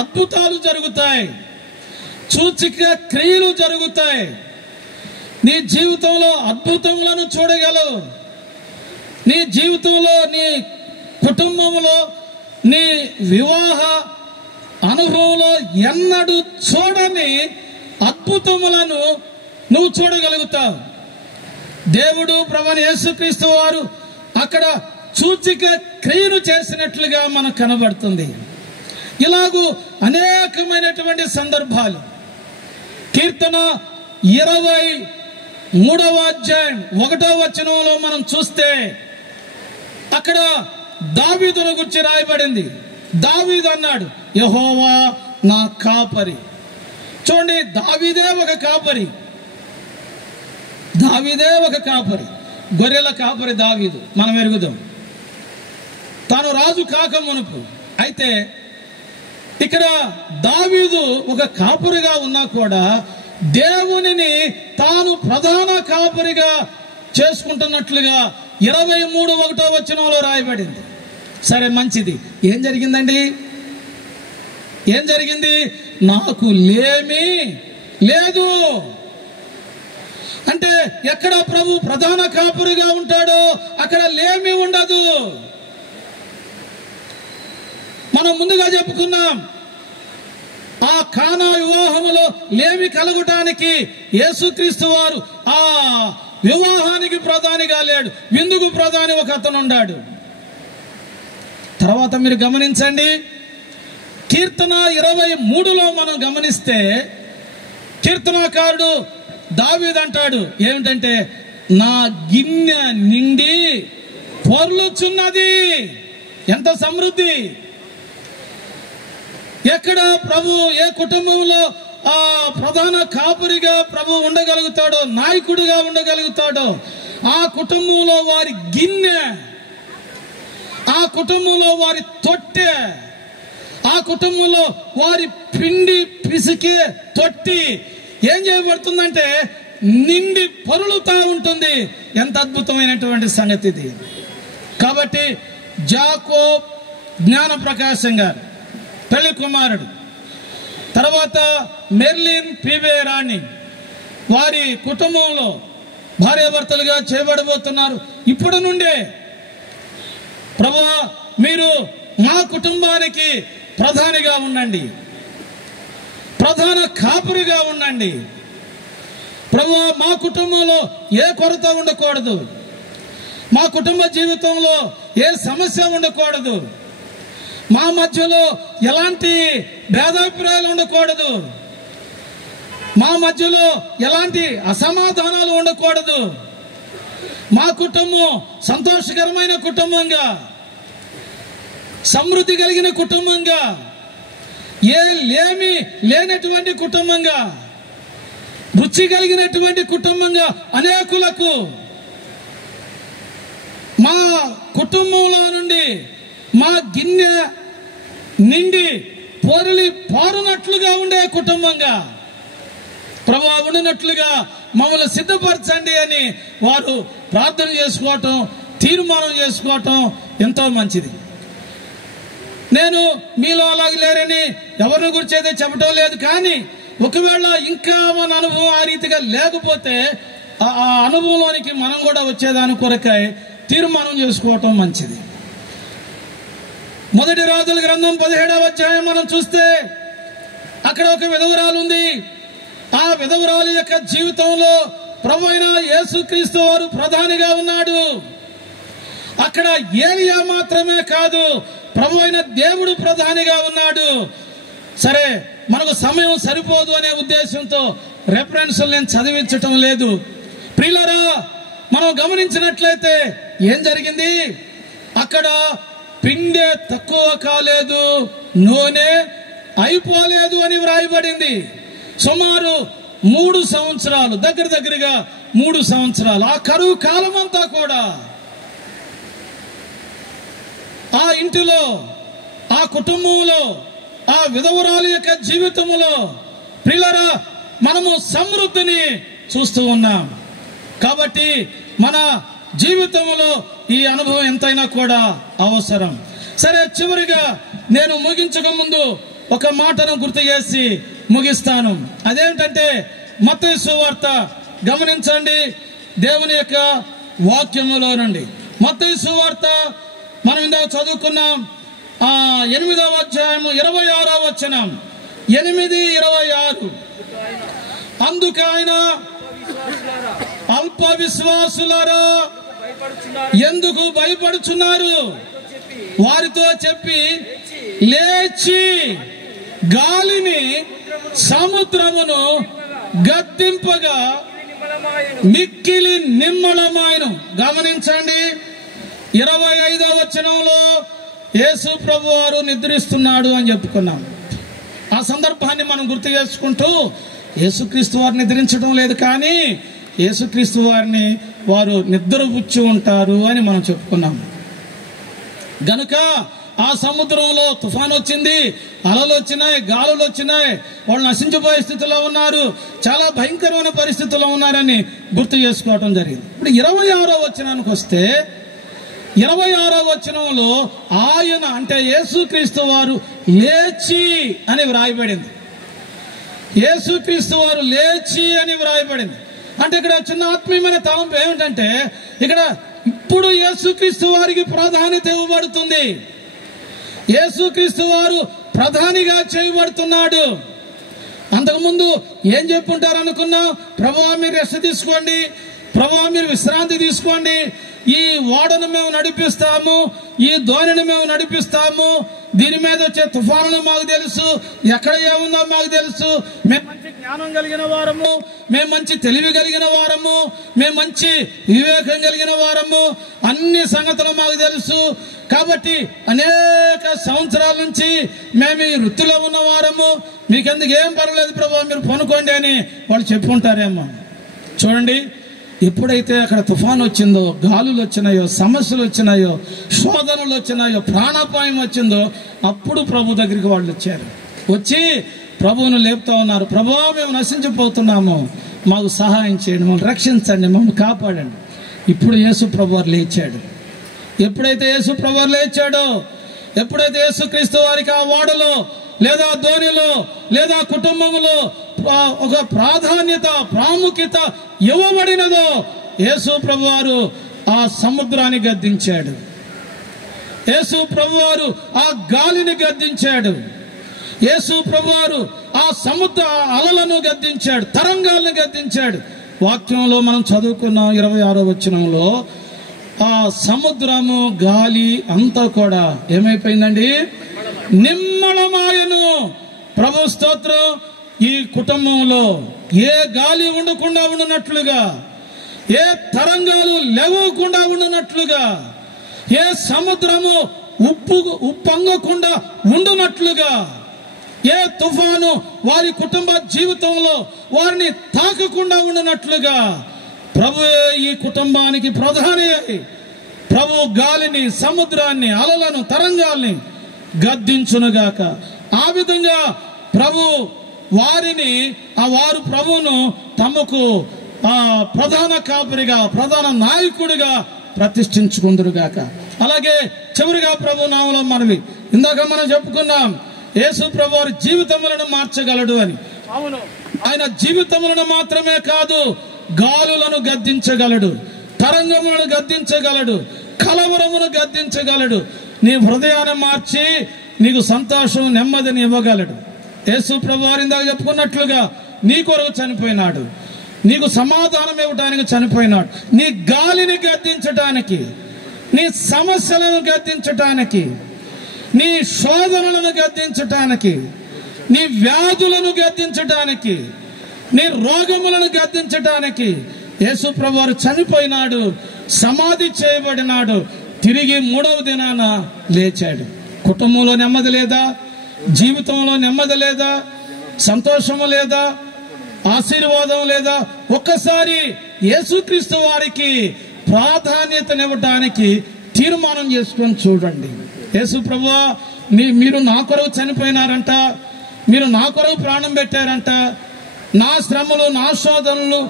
అద్భుతాలు జరుగుతాయి, సూచక క్రియలు జరుగుతాయి. నీ జీవితంలో అద్భుతములను చూడగలవు. నీ జీవితంలో, నీ కుటుంబంలో, నీ వివాహ అనుభవంలో ఎన్నడూ చూడని అద్భుతములను నువ్వు చూడగలుగుతావు. దేవుడు ప్రభువైన యేసుక్రీస్తు వారు అక్కడ సూచక క్రియను చేసినట్లుగా మనకు కనబడుతుంది. ఇలాగూ అనేకమైనటువంటి సందర్భాలు. కీర్తన 23వ అధ్యాయం 1వ వచనంలో మనం చూస్తే అక్కడ దావీదును గురించి రాయబడింది. దావీదు అన్నాడు, యెహోవా నా కాపరి. చూడండి, దావీదే ఒక కాపరి, గొర్రెల కాపరి దావీదు, మనం ఎరుగుదాం. తాను రాజు కాక మునుపు. అయితే ఇక్కడ దావీదు ఒక కాపరిగా ఉన్నా కూడా దేవునిని తాను ప్రధాన కాపరిగా చేసుకుంటున్నట్లుగా 23:1 వచనంలో రాయబడింది. సరే, మంచిది. ఏం జరిగిందండి? నాకు లేమి లేదు. అంటే ఎక్కడ ప్రభు ప్రధాన కాపురిగా ఉంటాడో అక్కడ లేమి ఉండదు. మనం ముందుగా చెప్పుకున్నాం, ఆ కానా వివాహములో లేమి కలుగుటానికి యేసుక్రీస్తు వారు ఆ వివాహానికి ప్రధానిగా లేడు, విందుకు ప్రధాని ఒక అతను ఉన్నాడు. తర్వాత మీరు గమనించండి, కీర్తన 23లో మనం గమనిస్తే కీర్తనాకారుడు దావీదు అంటాడు ఏమిటంటే, నా గిన్నె నిండి పొర్లుచున్నది. ఎంత సమృద్ధి! ఎక్కడ ప్రభు ఏ కుటుంబంలో ఆ ప్రధాన కాపురిగా ప్రభు ఉండగలుగుతాడో, నాయకుడిగా ఉండగలుగుతాడో, ఆ కుటుంబంలో వారి గిన్నె, ఆ కుటుంబంలో వారి తొట్టె, ఆ కుటుంబంలో వారి పిండి పిసికే తొట్టి ఏం చేయబడుతుందంటే నిండి పొరులుతా ఉంటుంది. ఎంత అద్భుతమైనటువంటి సంగతి ఇది. కాబట్టి జాకోబ్ జ్ఞాన ప్రకాశం గారు పెళ్లి కుమారుడు, తర్వాత మెర్లిన్ పిబే రాణి వారి కుటుంబంలో భార్యాభర్తలుగా చేయబడబోతున్నారు. ఇప్పుడు నుండే ప్రభువా మీరు మా కుటుంబానికి ప్రధానిగా ఉండండి, ప్రధాన కాపురిగా ఉండండి. ప్రభువా మా కుటుంబంలో ఏ కొరత ఉండకూడదు, మా కుటుంబ జీవితంలో ఏ సమస్య ఉండకూడదు, మా మధ్యలో ఎలాంటి భేదాభిప్రాయాలు ఉండకూడదు, మా మధ్యలో ఎలాంటి అసమాధానాలు ఉండకూడదు. మా కుటుంబం సంతోషకరమైన కుటుంబంగా, సమృద్ధి కలిగిన కుటుంబంగా, ఏ లేమి లేనటువంటి కుటుంబంగా, రుచి కలిగినటువంటి కుటుంబంగా అనేకులకు మా కుటుంబంలో నుండి మా గిన్నె నిండి పొరలి పారునట్లుగా ఉండే కుటుంబంగా ప్రభువా ఉండినట్లుగా మమ్మల్ని సిద్ధపరచండి అని వారు ప్రార్థన చేసుకోవటం, తీర్మానం చేసుకోవటం ఎంతో మంచిది. నేను మీలో అలాగే లేరని ఎవరిని గురించి అయితే చెప్పడం లేదు, కానీ ఒకవేళ ఇంకా మన అనుభవం ఆ రీతిగా లేకపోతే ఆ అనుభవంలోనికి మనం కూడా వచ్చేదాని కొరకై తీర్మానం చేసుకోవటం మంచిది. మొదటి రాజుల గ్రంథం 17వ అధ్యాయం మనం చూస్తే అక్కడ ఒక విధవరాలు ఉంది. ఆ విధవరాలు యొక్క జీవితంలో ప్రభువైన యేసుక్రీస్తు వారు ప్రధానిగా ఉన్నాడు. అక్కడ ఏలియా మాత్రమే కాదు, ప్రభువైన దేవుడు ప్రధానిగా ఉన్నాడు. సరే, మనకు సమయం సరిపోదు అనే ఉద్దేశంతో రెఫరెన్స్ నేను చదివించటం లేదు. ప్రియులారా, మనం గమనించినట్లయితే ఏం జరిగింది? అక్కడ పిండే తక్కువ కాలేదు, నూనె అయిపోలేదు అని వ్రాయబడింది. సుమారు 3 సంవత్సరాలు, దగ్గరగా 3 సంవత్సరాలు ఆ కరువు కాలం అంతా కూడా ఆ ఇంటిలో, ఆ కుటుంబంలో, ఆ విధవరాలు యొక్క జీవితంలో ప్రియులారా మనము సమృద్ధిని చూస్తూ ఉన్నాం. కాబట్టి మన జీవితంలో ఈ అనుభవం ఎంతైనా కూడా అవసరం. సరే, చివరిగా నేను ముగించక ముందు ఒక మాటను గుర్తు చేసి ముగిస్తాను. అదేంటంటే మత్తయి సువార్త గమనించండి, దేవుని యొక్క వాక్యములో నుండి మత్తయి సువార్త మనం ఇందాక చదువుకున్నాం. 8వ అధ్యాయము 26వ వచనం, 8:26. అందుకు ఆయన, అల్ప విశ్వాసులారా ఎందుకు భయపడుచున్నారు? వారితో చెప్పి లేచి గాలిని సముద్రమును గద్దింపగా మిక్కిలి నిమ్మళమాయను. గమనించండి, 25వ వచనంలో యేసు ప్రభు వారు నిద్రిస్తున్నాడు అని చెప్పుకున్నాం. ఆ సందర్భాన్ని మనం గుర్తు చేసుకుంటూ యేసుక్రీస్తు వారు నిద్రించడం లేదు, కానీ యేసుక్రీస్తు వారిని వారు నిద్రపుచ్చి ఉంటారు అని మనం చెప్పుకున్నాం. గనుక ఆ సముద్రంలో తుఫాను వచ్చింది, అలలు వచ్చినాయి, గాలులు వచ్చినాయి, వాళ్ళు నశించిపోయే స్థితిలో ఉన్నారు, చాలా భయంకరమైన పరిస్థితుల్లో ఉన్నారని గుర్తు చేసుకోవటం జరిగింది. ఇప్పుడు 26వ వచనానికి వస్తే 26వ వచనంలో ఆయన అంటే యేసుక్రీస్తు వారు లేచి అని వ్రాయబడింది. యేసుక్రీస్తు వారు లేచి అని వ్రాయబడింది. అంటే ఇక్కడ చిన్న ఆత్మీయమైన తలంపు ఏమిటంటే, ఇక్కడ ఇప్పుడు యేసుక్రీస్తు వారికి ప్రాధాన్యత ఇవ్వబడుతుంది. యేసుక్రీస్తు వారు ప్రధానిగా చేయబడుతున్నాడు. అంతకుముందు ఏం చెప్పుంటారు అనుకున్నా, ప్రభువా మీరు రెస్ట్ తీసుకోండి, ప్రభువా మీరు విశ్రాంతి తీసుకోండి, ఈ ఓడను మేము నడిపిస్తాము, ఈ ధోనిని మేము నడిపిస్తాము, దీని మీద వచ్చే తుఫానులు మాకు తెలుసు, ఎక్కడ ఏముందో మాకు తెలుసు, మేము మంచి జ్ఞానం కలిగిన వారము, మేము మంచి తెలివి కలిగిన వారము, మేము మంచి వివేకం కలిగిన వారము, అన్ని సంగతులు మాకు తెలుసు, కాబట్టి అనేక సంవత్సరాల నుంచి మేము ఈ వృత్తిలో ఉన్న వారము, మీకెందుకు ఏం పర్వాలేదు ప్రభువా మీరు పనుకోండి అని వాళ్ళు చెప్పుకుంటారేమో. చూడండి, ఎప్పుడైతే అక్కడ తుఫాను వచ్చిందో, గాలులు వచ్చినాయో, సమస్యలు వచ్చినాయో, శోధనలు వచ్చినాయో, ప్రాణాపాయం వచ్చిందో, అప్పుడు ప్రభు దగ్గరికి వాళ్ళు వచ్చారు. వచ్చి ప్రభువును లేపుతా ఉన్నారు. ప్రభువా మేము నశించిపోతున్నాము, మాకు సహాయం చేయండి, మమ్మల్ని రక్షించండి, మమ్మల్ని కాపాడండి. ఇప్పుడు యేసు ప్రభు వారు లేచాడు. ఎప్పుడైతే యేసు ప్రభు వారు లేచాడో, ఎప్పుడైతే యేసుక్రీస్తు వారికి ఆ ఓడలో లేదా ధోనిలో లేదా కుటుంబంలో ఒక ప్రాధాన్యత ప్రాముఖ్యత ఇవ్వబడినదో, యేసు ప్రభువారు ఆ సముద్రాన్ని గద్దించాడు. యేసు ప్రభువారు ఆ గాలిని గద్దించాడు. యేసు ప్రభువారు ఆ సముద్ర అలలను గద్దించాడు, తరంగాలను గద్దించాడు. వాక్యంలో మనం చదువుకున్నాం 26వ వచనంలో, ఆ సముద్రము గాలి అంతా కూడా ఏమైపోయిందండి? నిమ్మళమాయను. ప్రభు స్తోత్రం. ఈ కుటుంబంలో ఏ గాలి ఉండకుండా ఉండునట్లుగా, ఏ తరంగాలు లేవకుండా ఉండునట్లుగా, ఏ సముద్రము ఉప్పొంగకుండా ఉండునట్లుగా, ఏ తుఫాను వారి కుటుంబ జీవితంలో వారిని తాకకుండా ఉండునట్లుగా ప్రభువే ఈ కుటుంబానికి ప్రధాని. ప్రభు గాలిని, సముద్రాన్ని, అలలను, తరంగాల్ని గద్దించునుగాక. ఆ విధంగా ప్రభు వారిని వారు ప్రభువును తమకు ప్రధాన కాపురిగా, ప్రధాన నాయకుడిగా ప్రతిష్ఠించుకుందురుగాక. అలాగే చివరిగా ప్రభు నామములో మనవి, ఇందాక మనం చెప్పుకున్నాం, యేసు ప్రభు వారి జీవితములను మార్చగలడు అని. అవును, ఆయన జీవితములను మాత్రమే కాదు, గాలులను గద్దించగలడు, తరంగములను గద్దించగలడు, కలవరమును గద్దించగలడు, నీ హృదయాన్ని మార్చి నీకు సంతోషం, నెమ్మదిని ఇవ్వగలడు. యేసు ప్రభు వారు ఇందాక చెప్పుకున్నట్లుగా నీ కొరకు చనిపోయినాడు, నీకు సమాధానం ఇవ్వడానికి చనిపోయినాడు. నీ గాలిని గద్దించటానికి, నీ సమస్యలను గద్దించటానికి, నీ శోధనలను గద్దించటానికి, నీ వ్యాధులను గద్దించటానికి, నీ రోగములను గద్దించటానికి యేసు ప్రభు వారు చనిపోయినాడు, సమాధి చేయబడినాడు, తిరిగి 3వ దినాన లేచాడు. కుటుంబంలో నెమ్మది లేదా? జీవితంలో నెమ్మది లేదా? సంతోషము లేదా? ఆశీర్వాదం లేదా? ఒక్కసారి యేసుక్రీస్తు వారికి ప్రాధాన్యతనివ్వడానికి తీర్మానం చేసుకొని చూడండి. యేసు ప్రభువా మీరు నా కొరకు చనిపోయినారంట, మీరు నా కొరకు ప్రాణం పెట్టారంట, నా శ్రమలు, నా శోధనలు,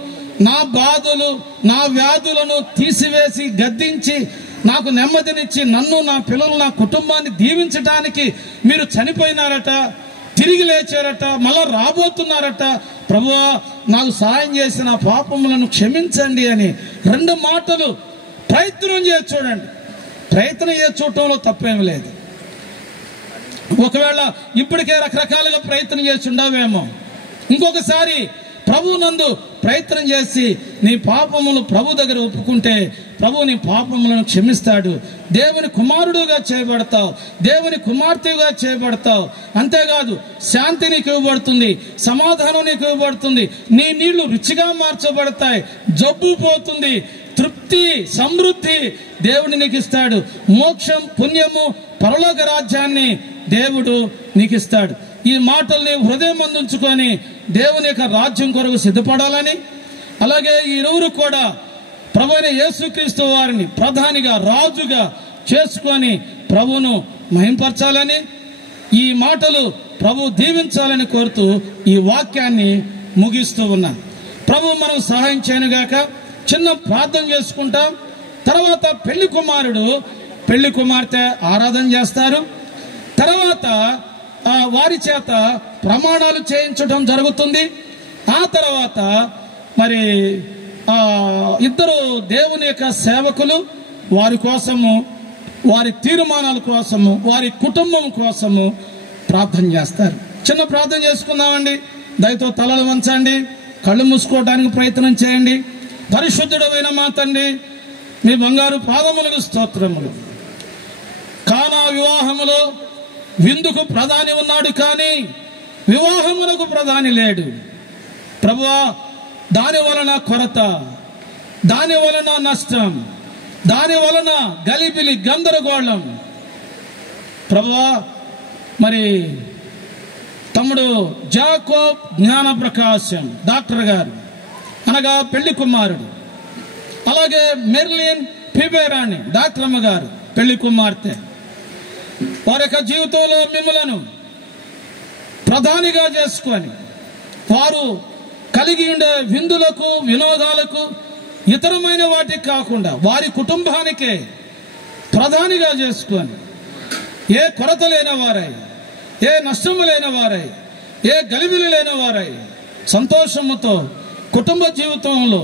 నా బాధలు, నా వ్యాధులను తీసివేసి గద్దించి నాకు నెమ్మదినిచ్చి నన్ను, నా పిల్లలు, నా కుటుంబాన్ని దీవించడానికి మీరు చనిపోయినారట, తిరిగి లేచారట, మళ్ళా రాబోతున్నారట. ప్రభువా నాకు సహాయం చేసిన పాపములను క్షమించండి అని 2 మాటలు ప్రయత్నం చేసి చూడండి. ప్రయత్నం చేసి చూడటంలో తప్పేమి లేదు. ఒకవేళ ఇప్పటికే రకరకాలుగా ప్రయత్నం చేసి ఉండవేమో, ఇంకొకసారి ప్రభు నందు ప్రయత్నం చేసి నీ పాపములు ప్రభు దగ్గర ఒప్పుకుంటే ప్రభు నీ పాపములను క్షమిస్తాడు. దేవుని కుమారుడుగా చేయబడతావు, దేవుని కుమార్తెగా చేయబడతావు. అంతేకాదు శాంతి నీకు ఇవ్వబడుతుంది, సమాధానం నీకు ఇవ్వబడుతుంది, నీ నీళ్లు రుచిగా మార్చబడతాయి, జబ్బు పోతుంది, తృప్తి, సమృద్ధి దేవుడు నీకు ఇస్తాడు. మోక్షం, పుణ్యము, పరలోక రాజ్యాన్ని దేవుడు నీకు ఇస్తాడు. ఈ మాటల్ని హృదయం ముందుంచుకొని దేవుని యొక్క రాజ్యం కొరకు సిద్ధపడాలని, అలాగే ఈ ఇరువురు కూడా ప్రభు అయిన యేసుక్రీస్తు వారిని ప్రధానిగా, రాజుగా చేసుకొని ప్రభువును మహింపరచాలని, ఈ మాటలు ప్రభు దీవించాలని కోరుతూ ఈ వాక్యాన్ని ముగిస్తూ ఉన్నాను. ప్రభు మనం సహాయం చేయనుగాక. చిన్న ప్రార్థన చేసుకుంటాం. తర్వాత పెళ్లి కుమారుడు, పెళ్లి కుమార్తె ఆరాధన చేస్తారు. తర్వాత వారి చేత ప్రమాణాలు చేయించడం జరుగుతుంది. ఆ తర్వాత మరి ఇద్దరు దేవుని యొక్క సేవకులు వారి కోసము, వారి తీర్మానాల కోసము, వారి కుటుంబం కోసము ప్రార్థన చేస్తారు. చిన్న ప్రార్థన చేసుకుందామండి. దయతో తలలు వంచండి, కళ్ళు మూసుకోవడానికి ప్రయత్నం చేయండి. పరిశుద్ధుడమైన మా తండ్రి, మీ బంగారు పాదములకు స్తోత్రములు. కానా వివాహములో విందుకు ప్రధాని ఉన్నాడు, కానీ వివాహములకు ప్రధాని లేడు. ప్రభువా, దాని వలన కొరత, దాని వలన నష్టం, దాని వలన గలిబిలి గందరగోళం. ప్రభువా, మరి తమ్ముడు జాకోబ్ జ్ఞాన ప్రకాశం డాక్టర్ గారు అనగా పెళ్లి కుమారుడు, అలాగే మెర్లిన్ ఫిబేరాణి డాక్టర్ అమ్మ గారు పెళ్లి కుమార్తె, వారి యొక్క జీవితంలో మిమ్మలను ప్రధానిగా చేసుకొని వారు కలిగి ఉండే విందులకు, వినోదాలకు, ఇతరమైన వాటికి కాకుండా వారి కుటుంబానికే ప్రధానిగా చేసుకొని ఏ కొరత లేని వారై, ఏ నష్టము లేని వారై, ఏ గలిబిలి లేని వారై సంతోషముతో కుటుంబ జీవితంలో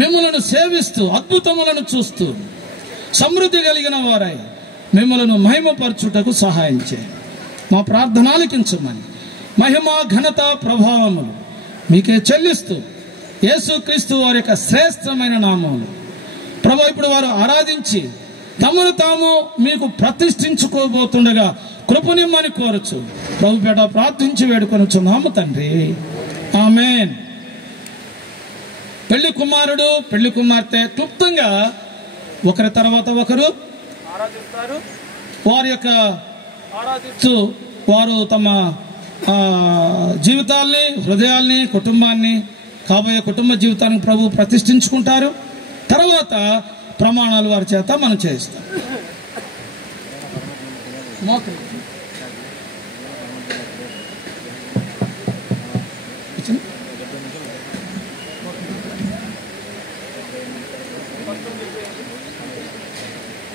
మిమ్మలను సేవిస్తూ అద్భుతములను చూస్తూ సమృద్ధి కలిగిన వారై మిమ్మలను మహిమపరచుటకు సహాయం చేయండి. మా ప్రార్థన ఆలకించమని మహిమ, ఘనత, ప్రభావములు మీకే చెల్లిస్తూ యేసుక్రీస్తు వారి యొక్క శ్రేష్టమైన నామములు ప్రభు ఇప్పుడు వారు ఆరాధించి తమను తాము మీకు ప్రతిష్ఠించుకోబోతుండగా కృపనిమ్మని కోరచ్చు. ప్రభు పేట ప్రార్థించి వేడుకొనుచున్నాము తండ్రి, ఆమేన్. పెళ్లి కుమారుడు, పెళ్లి కుమార్తె క్లుప్తంగా ఒకరి తర్వాత ఒకరు ఆరాధిస్తారు. వారి యొక్క ఆరాధిస్తూ వారు తమ జీవితాల్ని, హృదయాల్ని, కుటుంబాన్ని, కాబోయే కుటుంబ జీవితానికి ప్రభు ప్రతిష్ఠించుకుంటారు. తర్వాత ప్రమాణాలు వారి చేత మనం చేస్తాం.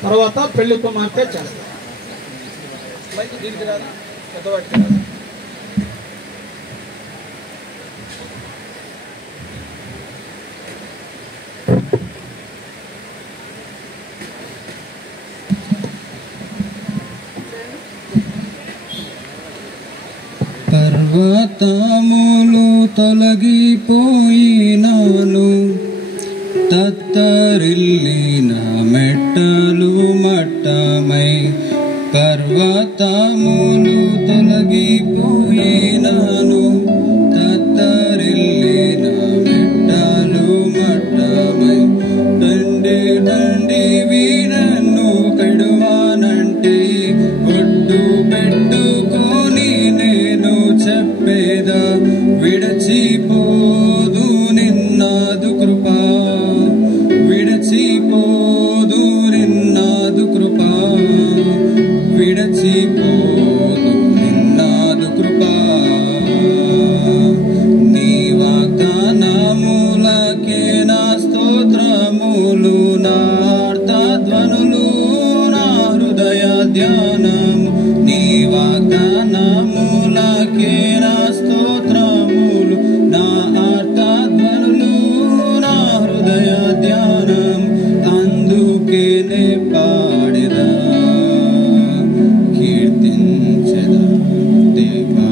తర్వాత పెళ్లి కుమార్తె చేస్తారు. పర్వతములు తొలగిపోయినాను, తత్తరిల్లిన మెట్టలు మట్టమై. పర్వతములు తొలగిపోయినాను, తత్తరిల్లిన మెట్టలు మట్టమై. తండ్రి తండ్రి వీరన్ను పెడువానంటే ఒడ్డు పెట్టుకొని నేను చెప్పేదా, విడచిపోదు నిన్నాదు కృపా, విడచిపోదు నిన్నాదు కృపా, విడచిపోదు నిన్నాదు కృపా. నీ వాగ్దానములకే నా స్తోత్రములు, నా అర్థధ్వనులు, నా హృదయ ధ్యానము. నీ వాగ్దానములకే నా స్తోత్రములు, నా అర్థధ్వనులు, నా హృదయ ధ్యానం. అందుకే నే పాడెదా, కీర్తించెదా దేవా.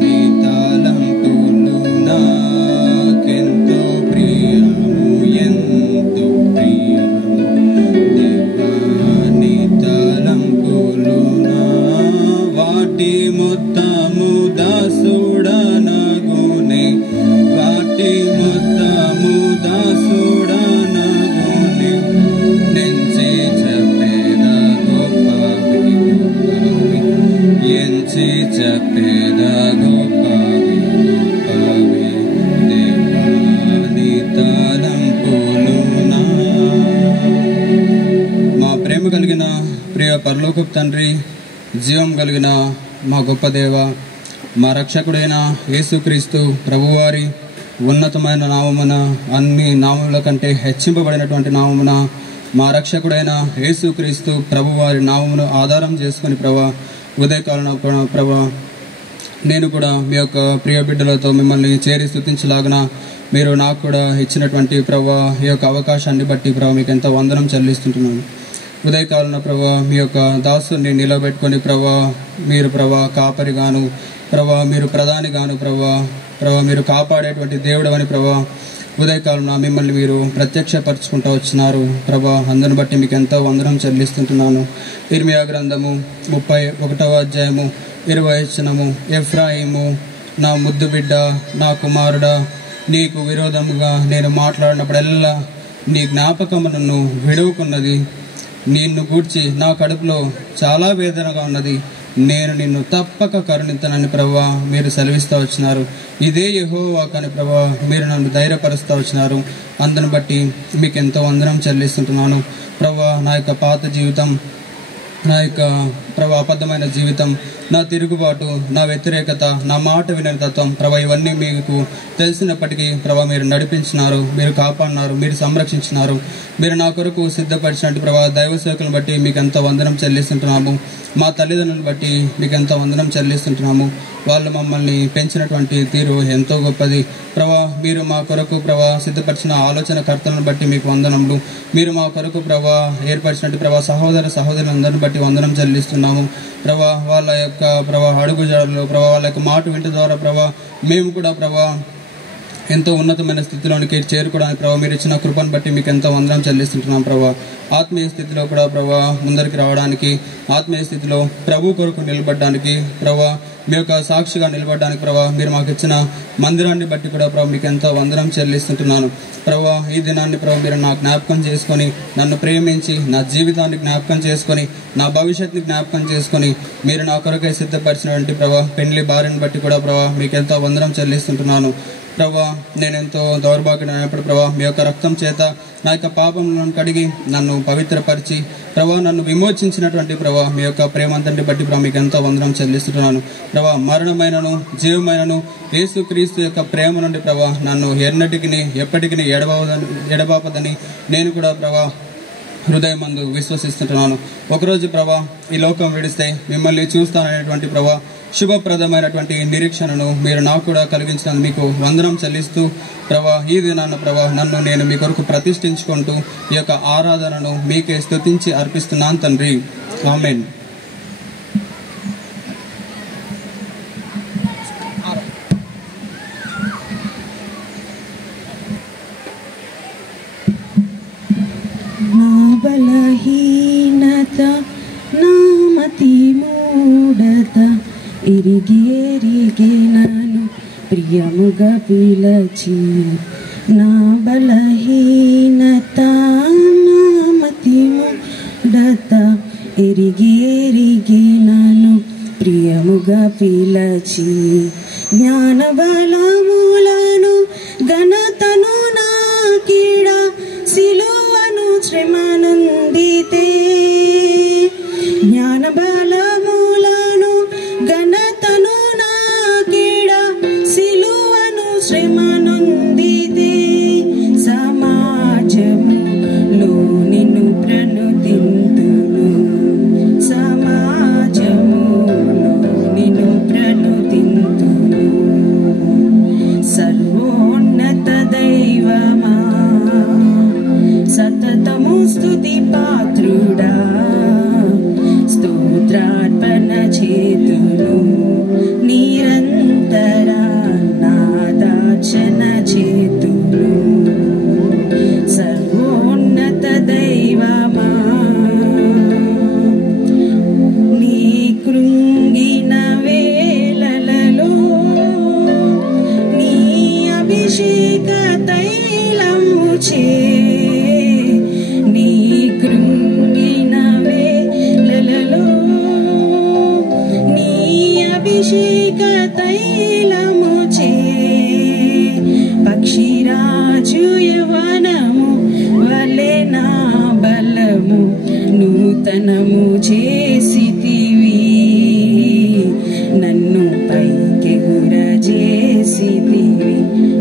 నీ తలంపులు నాకెంతో ప్రియము, ఎంతో ప్రియము దేవా. నీ తలంపులు నా వాటి మొత్తము దాసుడనగునే, వాటి మొత్తము దాసుడనగునే. నెంచి చెప్పేదా గొప్పవి గొప్పవి, ఎంచి చెప్పేదా గొప్పవి గొప్పవి దేవా. నీ తలంపులు నా. మా ప్రేమ కలిగిన ప్రియ పరలోకపు తండ్రి, జీవం కలిగిన మా గొప్ప దేవ, మా రక్షకుడైన యేసుక్రీస్తు ప్రభువారి ఉన్నతమైన నామమున, అన్ని నామముల కంటే హెచ్చింపబడినటువంటి నామమున, మా రక్షకుడైన యేసుక్రీస్తు ప్రభువారి నామమును ఆధారం చేసుకుని ప్రభా, ఉదయకాలం ప్రభా నేను కూడా మీ యొక్క ప్రియ బిడ్డలతో మిమ్మల్ని చేరి స్తుతించలాగున మీరు నాకు కూడా ఇచ్చినటువంటి ప్రభా ఈ యొక్క అవకాశాన్ని బట్టి ప్రభా మీకు ఎంతో వందనం చెల్లిస్తుంటున్నాను. ఉదయకాలన ప్రభా మీ యొక్క దాసుని నిలబెట్టుకొని ప్రభా మీరు ప్రభా కాపరిగాను ప్రభా మీరు ప్రధానిగాను ప్రభా మీరు కాపాడేటువంటి దేవుడు అని ప్రభా ఉదయకాలన మిమ్మల్ని మీరు ప్రత్యక్షపరచుకుంటూ వచ్చినారు ప్రభా. అందుని బట్టి మీకు ఎంతో వందనం చెల్లిస్తుంటున్నాను. ఇర్మియా గ్రంథము 31వ అధ్యాయము 20వ వచనము, ఎఫ్రాయిము నా ముద్దు బిడ్డ, నా కుమారుడా, నీకు విరోధముగా నేను మాట్లాడినప్పుడల్లా నీ జ్ఞాపకము నన్ను విడువుకున్నది. నిన్ను గూర్చి నా కడుపులో చాలా వేదనగా ఉన్నది. నేను నిన్ను తప్పక కరుణించనని ప్రభా మీరు సెలవిస్తూ వచ్చినారు. ఇదే యెహోవా కానీ ప్రభా మీరు నన్ను ధైర్యపరుస్తూ వచ్చినారు. అందుని బట్టి మీకు ఎంతో వందనం చెల్లిస్తుంటున్నాను ప్రభా. నా యొక్క పాత జీవితం, నా యొక్క ప్రభా అబద్ధమైన జీవితం, నా తిరుగుబాటు, నా వ్యతిరేకత, నా మాట వినని తత్వం ప్రభా ఇవన్నీ మీకు తెలిసినప్పటికీ ప్రభా మీరు నడిపించినారు, మీరు కాపాడినారు, మీరు సంరక్షించినారు. మీరు నా కొరకు సిద్ధపరిచినట్టు ప్రభా దైవ సేవకులను బట్టి మీకు ఎంతో వందనం చెల్లిస్తుంటున్నాము. మా తల్లిదండ్రులను బట్టి మీకు ఎంతో వందనం చెల్లిస్తుంటున్నాము. వాళ్ళు మమ్మల్ని పెంచినటువంటి తీరు ఎంతో గొప్పది ప్రభా. మీరు మా కొరకు ప్రభా సిద్ధపరిచిన ఆలోచనకర్తలను బట్టి మీకు వందనములు. మీరు మా కొరకు ప్రభా ఏర్పరిచినట్టు ప్రభా సహోదరులందరిని బట్టి వందనం చెల్లిస్తున్నాము ప్రభా. వాళ్ళ యొక్క ప్రభా అడుగుజాడలు ప్రభా వాళ్ళ యొక్క మాట వింట ద్వారా ప్రభా మేము కూడా ప్రభా ఎంతో ఉన్నతమైన స్థితిలోనికి చేరుకోవడానికి ప్రభా మీరు ఇచ్చిన కృపను బట్టి మీకు ఎంతో వందనం చెల్లిస్తుంటున్నాం ప్రభా. ఆత్మీయ స్థితిలో కూడా ప్రభా ముందరికి రావడానికి, ఆత్మీయ స్థితిలో ప్రభు కొరకు నిలబడడానికి ప్రభా మీ యొక్క సాక్షిగా నిలబడడానికి ప్రభా మీరు మాకు ఇచ్చిన మందిరాన్ని బట్టి కూడా ప్రభా మీకు ఎంతో వందనం చెల్లిస్తుంటున్నాను ప్రభా. ఈ దినాన్ని ప్రభా మీరు నా జ్ఞాపకం చేసుకొని, నన్ను ప్రేమించి, నా జీవితాన్ని జ్ఞాపకం చేసుకొని, నా భవిష్యత్తుని జ్ఞాపకం చేసుకొని మీరు నా కొరకై సిద్ధపరిచినటువంటి ప్రభా పెండ్లి భార్యను బట్టి కూడా ప్రభా మీకు ఎంతో వందనం చెల్లిస్తుంటున్నాను ప్రభా. నేను ఎంతో దౌర్భాగ్యమైనప్పుడు ప్రభా మీ యొక్క రక్తం చేత నా యొక్క పాపములను కడిగి నన్ను పవిత్రపరిచి ప్రభా నన్ను విమోచించినటువంటి ప్రభా మీ యొక్క ప్రేమంతటిని బట్టి ప్రభా మీకు ఎంతో వందనం చెల్లిస్తున్నాను ప్రభా. మరణమైనను జీవమైనను యేసుక్రీస్తు యొక్క ప్రేమ నుండి ప్రభా నన్ను ఎప్పటికీ ఎడబాపదని నేను కూడా ప్రభా హృదయమందు విశ్వసిస్తుంటున్నాను. ఒకరోజు ప్రభా ఈ లోకం విడిస్తే మిమ్మల్ని చూస్తాననేటువంటి ప్రభా శుభప్రదమైనటువంటి నిరీక్షణను మీరు నాకు కూడా కలిగించినందుకు మీకు వందనం చెల్లిస్తూ ప్రభా ఈ దినాన్న ప్రభా నన్ను నేను మీ కొరకు ప్రతిష్ఠించుకుంటూ ఈ యొక్క ఆరాధనను మీకే స్తుతించి అర్పిస్తున్నాను తండ్రి. ఆమేన్. బలహీనత నా మతి మూఢత ఎరిగి నన్ను ప్రియముగా పిలచి, నా బలహీనత నా మతి మూఢత ఎరిగి నన్ను ప్రియముగా పిలచి, జ్ఞాన బలములను ఘనతను నాకీడ సిలువను శ్రమనందితే, జ్ఞాన బలములను ఘనతను నాకీడ సిలువను శ్రమనందితే, సమాజములో నిన్ను ప్రణుతింతును, సమాజములో నిన్ను ప్రణుతింతును, సర్వోన్నత దైవమా సతతము స్తుతి పాత్రుడా, స్తోత్రార్పణ చేతును నిరంతర నాదార్చన చేతును, సర్వోన్నత దైవమా నీ కృంగిన వేళలలో నీ అభిషేక తైలము చే, నీ కృంగిన వేళలలో నీ అభిషేక తైలము చే, పక్షిరాజు యవనము వలె నా బలము నూతనము చేసితివి, నన్ను పైకెగురజేసితివి,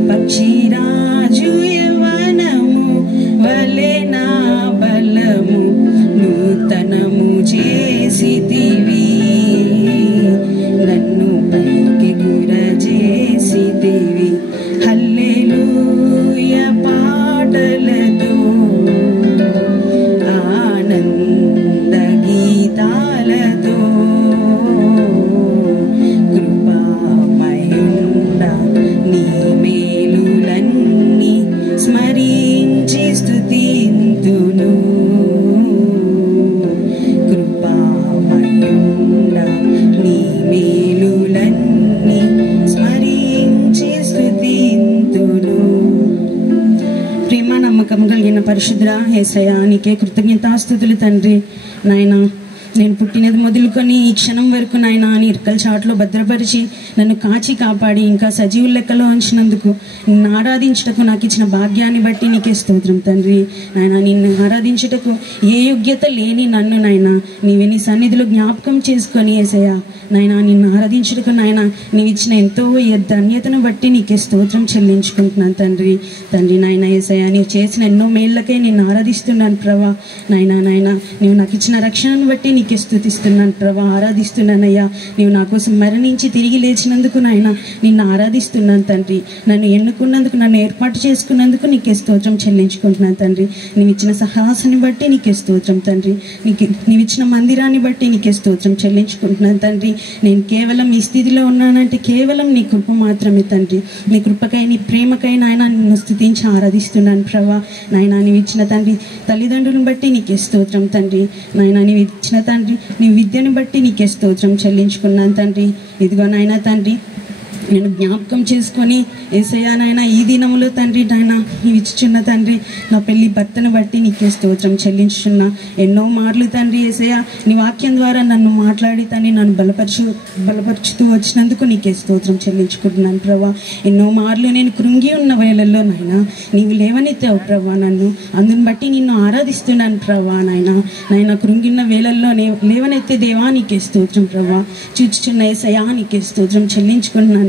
పక్షిరాజు యవనము వలె నా బలము నూతనము చేసితివి, నన్ను పైకెగురజేసితివి, ఎంతో కృపామయుడా నీ మేలులన్నీ స్మరించి స్తుతింతును కృపామయుడా నీ మేలులన్నీ స్మరించి స్తుతింతును. ప్రేమ నమ్మకం కలిగిన పరిశుద్ధ యేసయ్యా నీకే కృతజ్ఞతాస్తుతులు తండ్రి. నాయన నేను పుట్టినది మొదలుకొని ఈ క్షణం వరకు నాయన నీ ఇరుకల చాట్లో భద్రపరిచి నన్ను కాచి కాపాడి ఇంకా సజీవుల లెక్కలో ఉంచినందుకు నిన్ను ఆరాధించుటకు నాకు ఇచ్చిన భాగ్యాన్ని బట్టి నీకే స్తోత్రం తండ్రి. నాయన నిన్ను ఆరాధించుటకు ఏ యోగ్యత లేని నన్ను నాయన నీవే నీ సన్నిధిలో జ్ఞాపకం చేసుకొని యేసయ్యా నాయన నిన్ను ఆరాధించుటకు నాయన నీవు ఇచ్చిన ఎంతో ధన్యతను బట్టి నీకే స్తోత్రం చెల్లించుకుంటున్నాను తండ్రి. తండ్రి నాయన యేసయ్యా నీవు చేసిన ఎన్నో మేళ్ళకే నిన్ను ఆరాధిస్తున్నాను ప్రభా. నాయన నీవు నాకు ఇచ్చిన రక్షణను బట్టి నీకే స్తుతిస్తున్నాను ప్రభా, ఆరాధిస్తున్నానయ్యా. నీవు నా కోసం మరణించి తిరిగి లేచినందుకు నాయన నిన్ను ఆరాధిస్తున్నాను తండ్రి. నన్ను ఎన్నుకున్నందుకు, నన్ను ఏర్పాటు చేసుకున్నందుకు నీకే స్తోత్రం చెల్లించుకుంటున్నాను తండ్రి. నీవు ఇచ్చిన సహాసాన్ని బట్టి నీకే స్తోత్రం తండ్రి. నీవు ఇచ్చిన మందిరాన్ని బట్టి నీకే స్తోత్రం చెల్లించుకుంటున్నాను తండ్రి. నేను కేవలం ఈ స్థితిలో ఉన్నానంటే కేవలం నీ కృప మాత్రమే తండ్రి. నీ కృపకై నీ ప్రేమకై నాయన నిన్ను స్తుతించి ఆరాధిస్తున్నాను ప్రభా. నాయన నీవు ఇచ్చిన తండ్రి తల్లిదండ్రులను బట్టి నీకే స్తోత్రం తండ్రి. నాయన నీవు ఇచ్చిన తండ్రి నీ విద్యను బట్టి నీకే స్తోత్రం చెల్లించుకున్నాను తండ్రి. ఇదిగో నాయన తండ్రి నేను జ్ఞాపకం చేసుకొని యేసయ్యా నాయన ఈ దినములో తండ్రి నాయన నీవు ఇచ్చుచున్న తండ్రి నా పెళ్లి భర్తను బట్టి నీకే స్తోత్రం చెల్లించుచున్నా. ఎన్నో మార్లు తండ్రి యేసయ్యా నీ వాక్యం ద్వారా నన్ను మాట్లాడి తండ్రి నన్ను బలపరుచుతూ వచ్చినందుకు నీకే స్తోత్రం చెల్లించుకుంటున్నాను ప్రభా. ఎన్నో మార్లు నేను కృంగి ఉన్న వేళల్లో నాయన నీవు లేవనెత్తావు ప్రభా నన్ను. అందుని బట్టి నిన్ను ఆరాధిస్తున్నాను ప్రభా. నాయన కృంగిన్న వేళల్లో లేవనెత్తే దేవా నీకే స్తోత్రం ప్రభా. చూచుచున్న యేసయ్యా నీకే స్తోత్రం చెల్లించుకుంటున్నాను.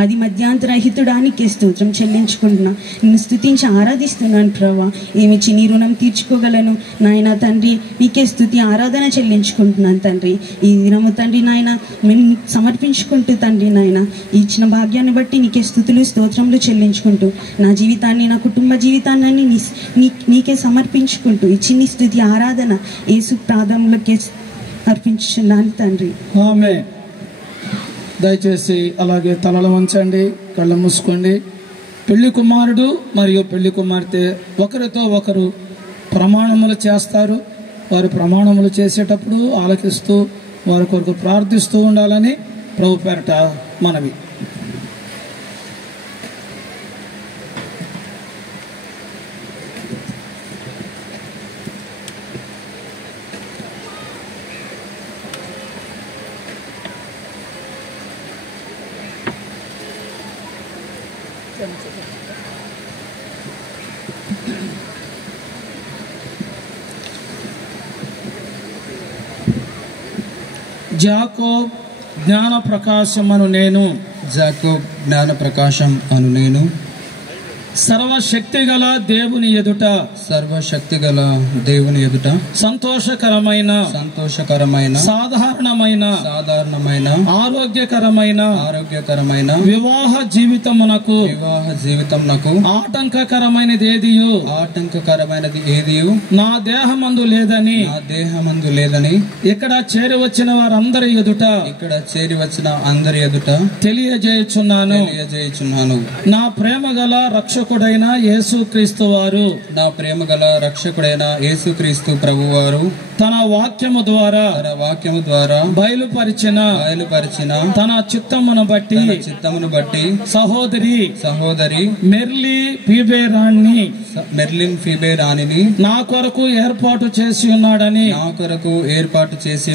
ఆది మధ్యాంతరహితుడానికి స్తోత్రం చెల్లించుకుంటున్నా. నిన్ను స్తుతించి ఆరాధిస్తున్నాను ప్రభా. ఏమిచ్చి నీ రుణం తీర్చుకోగలను నాయన తండ్రి. నీకే స్తుతి ఆరాధన చెల్లించుకుంటున్నాను తండ్రి. ఈ దినము తండ్రి నాయన మేము సమర్పించుకుంటూ తండ్రి నాయన ఇచ్చిన భాగ్యాన్ని బట్టి నీకే స్తుతులు స్తోత్రములు చెల్లించుకుంటూ నా జీవితాన్ని నా కుటుంబ జీవితాన్ని నీకే సమర్పించుకుంటూ ఈ చిన్ని స్తుతి ఆరాధన యేసు పాదములకే అర్పించున్నాను తండ్రి. ఆమేన్. దయచేసి అలాగే తలలు వంచండి, కళ్ళు మూసుకోండి. పెళ్లి కుమారుడు మరియు పెళ్లి కుమార్తె ఒకరితో ఒకరు ప్రమాణములు చేస్తారు. వారు ప్రమాణములు చేసేటప్పుడు ఆలకిస్తూ వారి కొరకు ప్రార్థిస్తూ ఉండాలని ప్రభు పేరట మనవి. జాకోబ్ జ్ఞాన ప్రకాశం అను నేను సర్వశక్తిగల దేవుని ఎదుట సంతోషకరమైన సాధారణమైన ఆరోగ్యకరమైన వివాహ జీవితమునకు ఆటంకకరమైనది ఏదియు నా దేహమందు లేదని ఇక్కడ చేరి వచ్చిన వారందరి ఎదుట తెలియజేయుచున్నాను. నా ప్రేమ గల రక్షకుడైన యేసుక్రీస్తు ప్రభువారు తన వాక్యము ద్వారా బయలుపరిచిన తన చిత్తమును బట్టి సహోదరి మెర్లిన్ ఫీబేరాణిని నా కొరకు ఏర్పాటు చేసి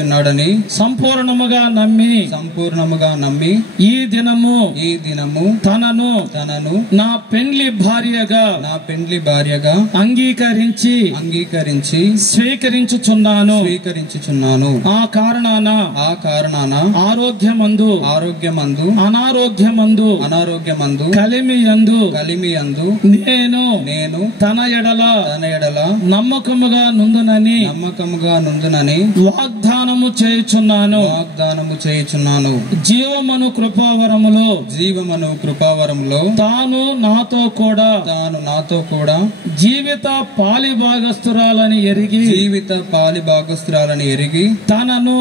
ఉన్నాడని సంపూర్ణముగా నమ్మి ఈ దినము తనను నా పెండ్లి భార్యగా అంగీకరించి స్వీకరించుచున్నాను. ఆ కారణాన ఆరోగ్యమందు అనారోగ్యమందు కలిమియందు నేను తన ఎడల నమ్మకముగా నుందునని వాగ్దానము చేయుచున్నాను. జీవమను కృపావరములో తాను నాతో కూడా జీవిత పాలి భాగస్తురాలని ఎరిగి పాలి భాగస్తురాలని ఎరిగి తనను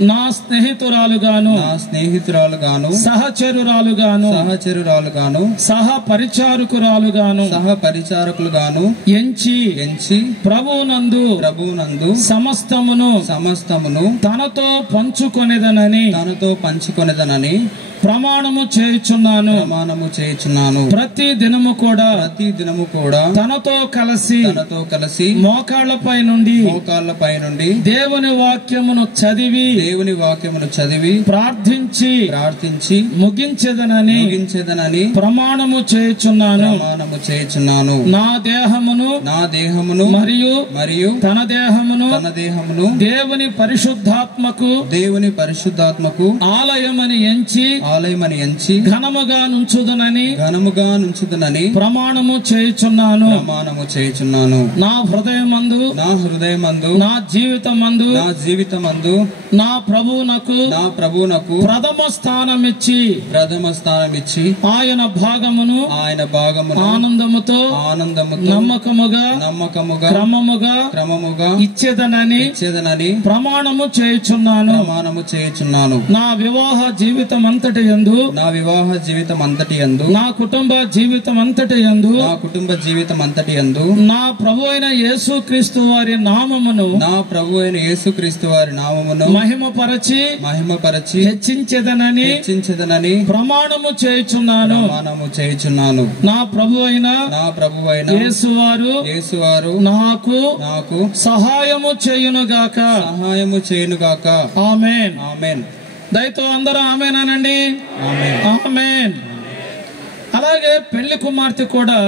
నా స్నేహితురాలుగాను సహచరురాలుగాను సహపరిచారకులుగాను ఎంచి ప్రభువునందు సమస్తమును తనతో పంచుకొనేదనని ప్రమాణము చేయుచున్నాను. ప్రతి దినము కూడా తనతో కలిసి మోకాళ్లపై నుండి దేవుని వాక్యమును చదివి ప్రార్థించి ముగించెదనని ప్రమాణము చేయుచున్నాను. నా దేహమును మరియు తన దేహమును దేవుని పరిశుద్ధాత్మకు ఆలయమని ఎంచి ఘనముగా నుంచుదనని ప్రమాణము చేయుచున్నాను. నా హృదయమందు నా జీవితమందు నా ప్రభువునకు ప్రథమ స్థానమిచ్చి ఆయన భాగమును ఆనందముతో నమ్మకముగా క్రమముగా ఇచ్చేదనని ప్రమాణము చేయుచున్నాను. నా వివాహ జీవితం అంతటి యందు నా కుటుంబ జీవితం అంతటి యందు నా ప్రభు అయిన యేసుక్రీస్తు వారి నామమును మహిమపరచి హెచ్చించెదనని ప్రమాణము చేయుచున్నాను. నా ప్రభు అయిన యేసువారు నాకు సహాయము చేయునుగాక. ఆమేన్. దయతో అందరూ ఆమేన్ అనండి. ఆమేన్. అలాగే పెళ్లి కుమార్తె కూడా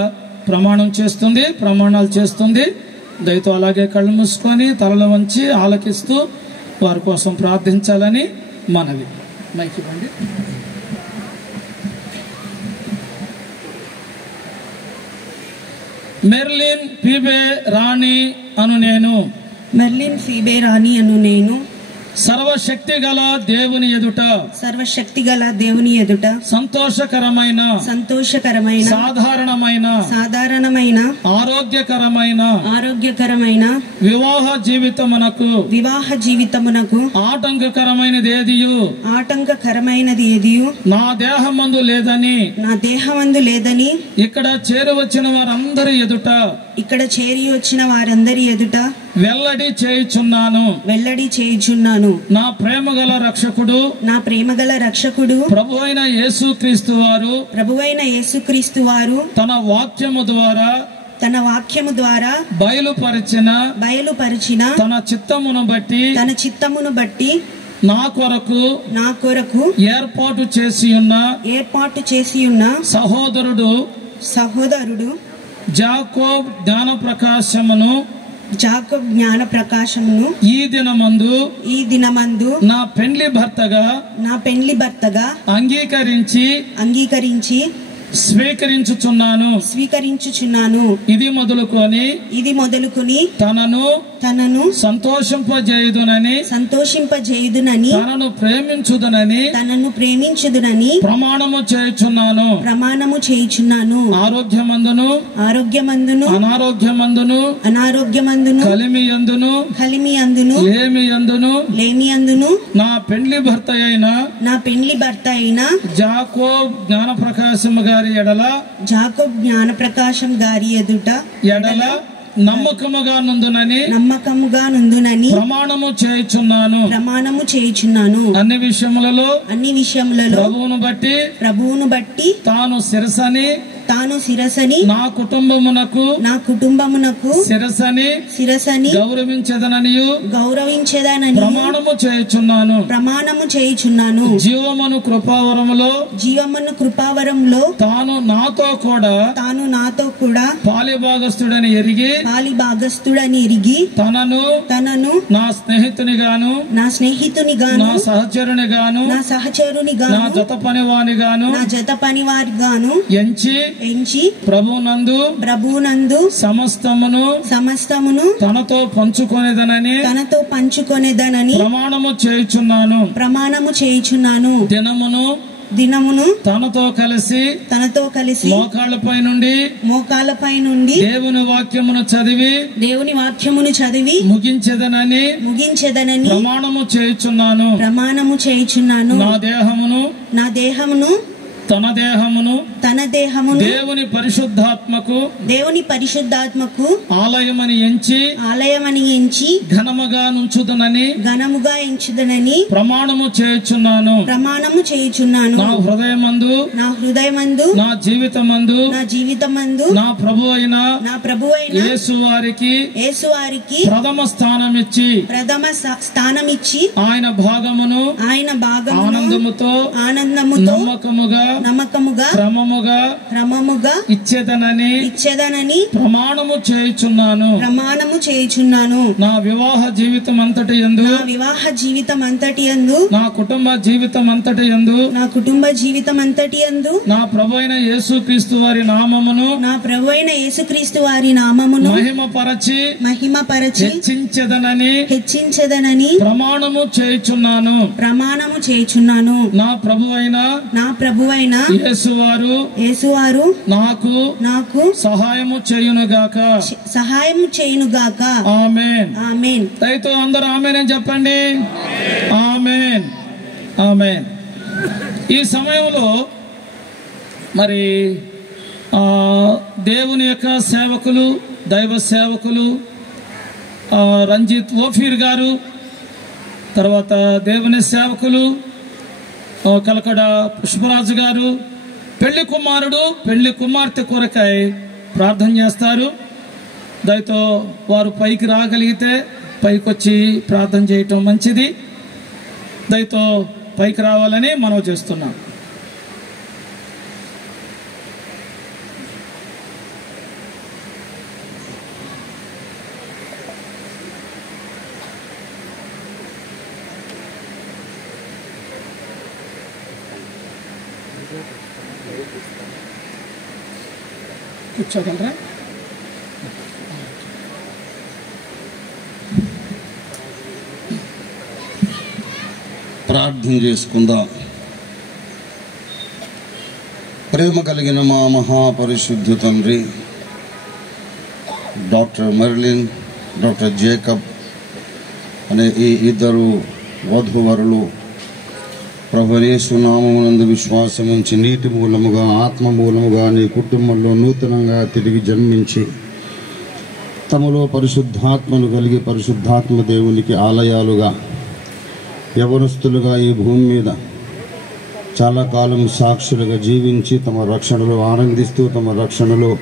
ప్రమాణాలు చేస్తుంది. దయతో అలాగే కళ్ళు మూసుకొని తలలు వంచి ఆలకిస్తూ వారి కోసం ప్రార్థించాలని మనవి. మైక్ ఇవ్వండి. మెర్లిన్ ఫీబే రాణి అను నేను సర్వశక్తి గల దేవుని ఎదుట సంతోషకరమైన సాధారణమైన ఆరోగ్యకరమైన వివాహ జీవితమునకు ఆటంకకరమైనది ఏదియు నా దేహమందు లేదని ఇక్కడ చేరి వచ్చిన వారందరి ఎదుట వెల్లడి చేయుచున్నాను. నా ప్రేమగల రక్షకుడు ప్రభు అయిన యేసుక్రీస్తు వారు తన వాక్యము ద్వారా బయలుపరిచిన తన చిత్తమును బట్టి నా కొరకు ఏర్పాటు చేసి ఉన్న సహోదరుడు జాకోబ్ జ్ఞాన ప్రకాశమును ఈ దినమందు నా పెండ్లి భర్తగా అంగీకరించి స్వీకరించుచున్నాను. ఇది మొదలుకొని తనను సంతోషింపజేయుదునని తనను ప్రేమించుదునని ప్రమాణము చేయుచున్నాను. ఆరోగ్యమందును అనారోగ్యమందును కలిమియందును లేమియందును నా పెండ్లి భర్త అయిన జాకోబ్ జ్ఞానప్రకాశం గారి ఎదుట నమ్మకముగా నుందునని ప్రమాణము చేయుచున్నాను. అన్ని విషయములలో ప్రభువును బట్టి తాను శిరసని నా కుటుంబమునకు శిరసని గౌరవించదనని ప్రమాణము చేయుచున్నాను. జీవమను కృపావరములో తాను నాతో కూడా పాలిభాగస్తుడని ఎరిగి తనను నా స్నేహితునిగాను నా సహచరునిగాను నా జత పనివారిగాను ఎంచి ప్రభునందు సమస్తమును తనతో పంచుకొనేదనని ప్రమాణము చేయుచున్నాను. దినమును దినమును తనతో కలిసి మోకాళ్ళపై నుండి దేవుని వాక్యమును చదివి ముగించెదనని ప్రమాణము చేయుచున్నాను. నా దేహమును తన దేహమును దేవుని పరిశుద్ధాత్మకు ఆలయమని ఎంచి ఘనముగా ఎంచుదనని ప్రమాణము చేయుచున్నాను. నా హృదయమందు నా జీవితమందు నా ప్రభువైన యేసు వారికి ప్రథమ స్థానమిచ్చి ఆయన భాగమును ఆనందముతో నమ్మకముగా క్రమముగా ఇచ్చేదనని ప్రమాణము చేయుచున్నాను. నా వివాహ జీవితం అంతటి యందు నా కుటుంబ జీవితం అంతటి యందు నా ప్రభువైన యేసుక్రీస్తు వారి నామమును మహిమపరచి హెచ్చించెదనని ప్రమాణము చేయుచున్నాను. నా ప్రభువైన యేసువారు నాకు సహాయము చేయునుగాక. ఆమేన్. దయతో అందరూ ఆమేన్ అని చెప్పండి. ఆమేన్. ఈ సమయంలో మరి దేవుని యొక్క సేవకులు, దైవ సేవకులు రంజిత్ ఓఫీర్ గారు, తర్వాత దేవుని సేవకులు కలకడ పుష్పరాజు గారు పెళ్లి కుమార్తె కొరకై ప్రార్థన చేస్తారు. దయతో వారు పైకి రాగలిగితే పైకొచ్చి ప్రార్థన చేయటం మంచిది. దయతో పైకి రావాలని మనవి చేస్తున్నాం. కూర్చోగలరా? ప్రార్థన చేసుకుందాం. ప్రేమ కలిగిన మా మహాపరిశుద్ధ తండ్రి, డాక్టర్ మెర్లిన్, డాక్టర్ జేకబ్ అనే ఈ ఇద్దరు వధూవరులు ప్రభువైన యేసు నామమునందు విశ్వాసం ఉంచి నీటి మూలముగా ఆత్మ మూలముగా నీ కుటుంబంలో నూతనంగా తిరిగి జన్మించి తమలో పరిశుద్ధాత్మను కలిగి పరిశుద్ధాత్మ దేవునికి ఆలయాలుగా యవనస్తులుగా ఈ భూమి మీద చాలా కాలం సాక్షులుగా జీవించి తమ రక్షణలో ఆనందిస్తూ తమ రక్షణలో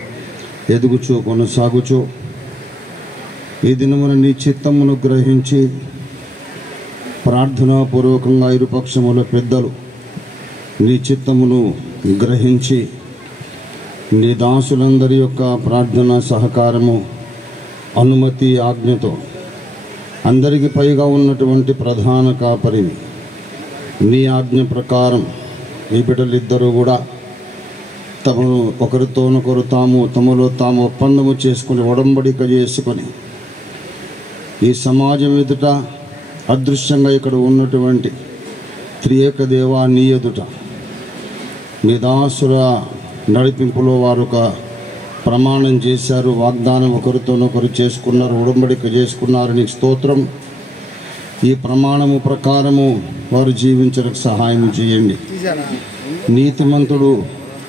ఎదుగుచూ కొనసాగుచూ ఈ దినమున నీ చిత్తమును గ్రహించి ప్రార్థనాపూర్వకంగా ఇరుపక్షముల పెద్దలు నీ చిత్తమును గ్రహించి నీ దాసులందరి యొక్క ప్రార్థన సహకారము అనుమతి ఆజ్ఞతో అందరికి పైగా ఉన్నటువంటి ప్రధాన కాపరిని నీ ఆజ్ఞ ప్రకారం ఈ బిడ్డలిద్దరూ కూడా తమను ఒకరితోనొకరు తమలో తాము ఒప్పందము చేసుకుని ఒడంబడిక చేసుకొని ఈ సమాజం ఎదుట అదృశ్యంగా ఇక్కడ ఉన్నటువంటి త్రియేక దేవా నీ ఎదుట నీ దాసుల నడిపింపులో వారు ఒక ప్రమాణం చేశారు, వాగ్దానం ఒకరితోనొకరు చేసుకున్నారు, ఉడంబడిక చేసుకున్నారు. నీకు స్తోత్రం. ఈ ప్రమాణము ప్రకారము వారు జీవించడానికి సహాయం చేయండి. నీతిమంతుడు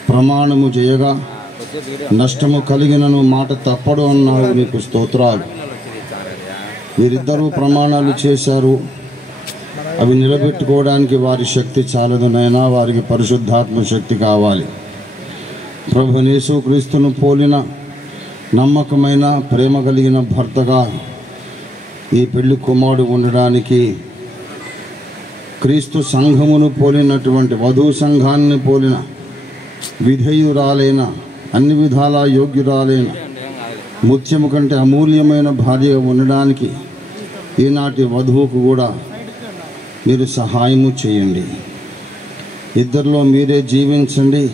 ప్రమాణము చేయగా నష్టము కలిగినను మాట తప్పడు అన్నావు, నీకు స్తోత్రాలు. వీరిద్దరూ ప్రమాణాలు చేశారు, అవి నిలబెట్టుకోవడానికి వారి శక్తి చాలదునైనా వారికి పరిశుద్ధాత్మ శక్తి కావాలి. ప్రభువైన యేసుక్రీస్తును పోలిన నమ్మకమైన ప్రేమ కలిగిన భర్తగా ఈ పెళ్లి కుమారుడు ఉండడానికి క్రీస్తు సంఘమును పోలినటువంటి వధువు సంఘాన్ని పోలిన విధేయురాలైన అన్ని విధాల యోగ్యురాలైన ముత్యము కంటే అమూల్యమైన భార్యగా ఉండడానికి ఈనాటి వధువుకు కూడా మీరు సహాయము చేయండి. ఇద్దరిలో మీరే జీవించండి.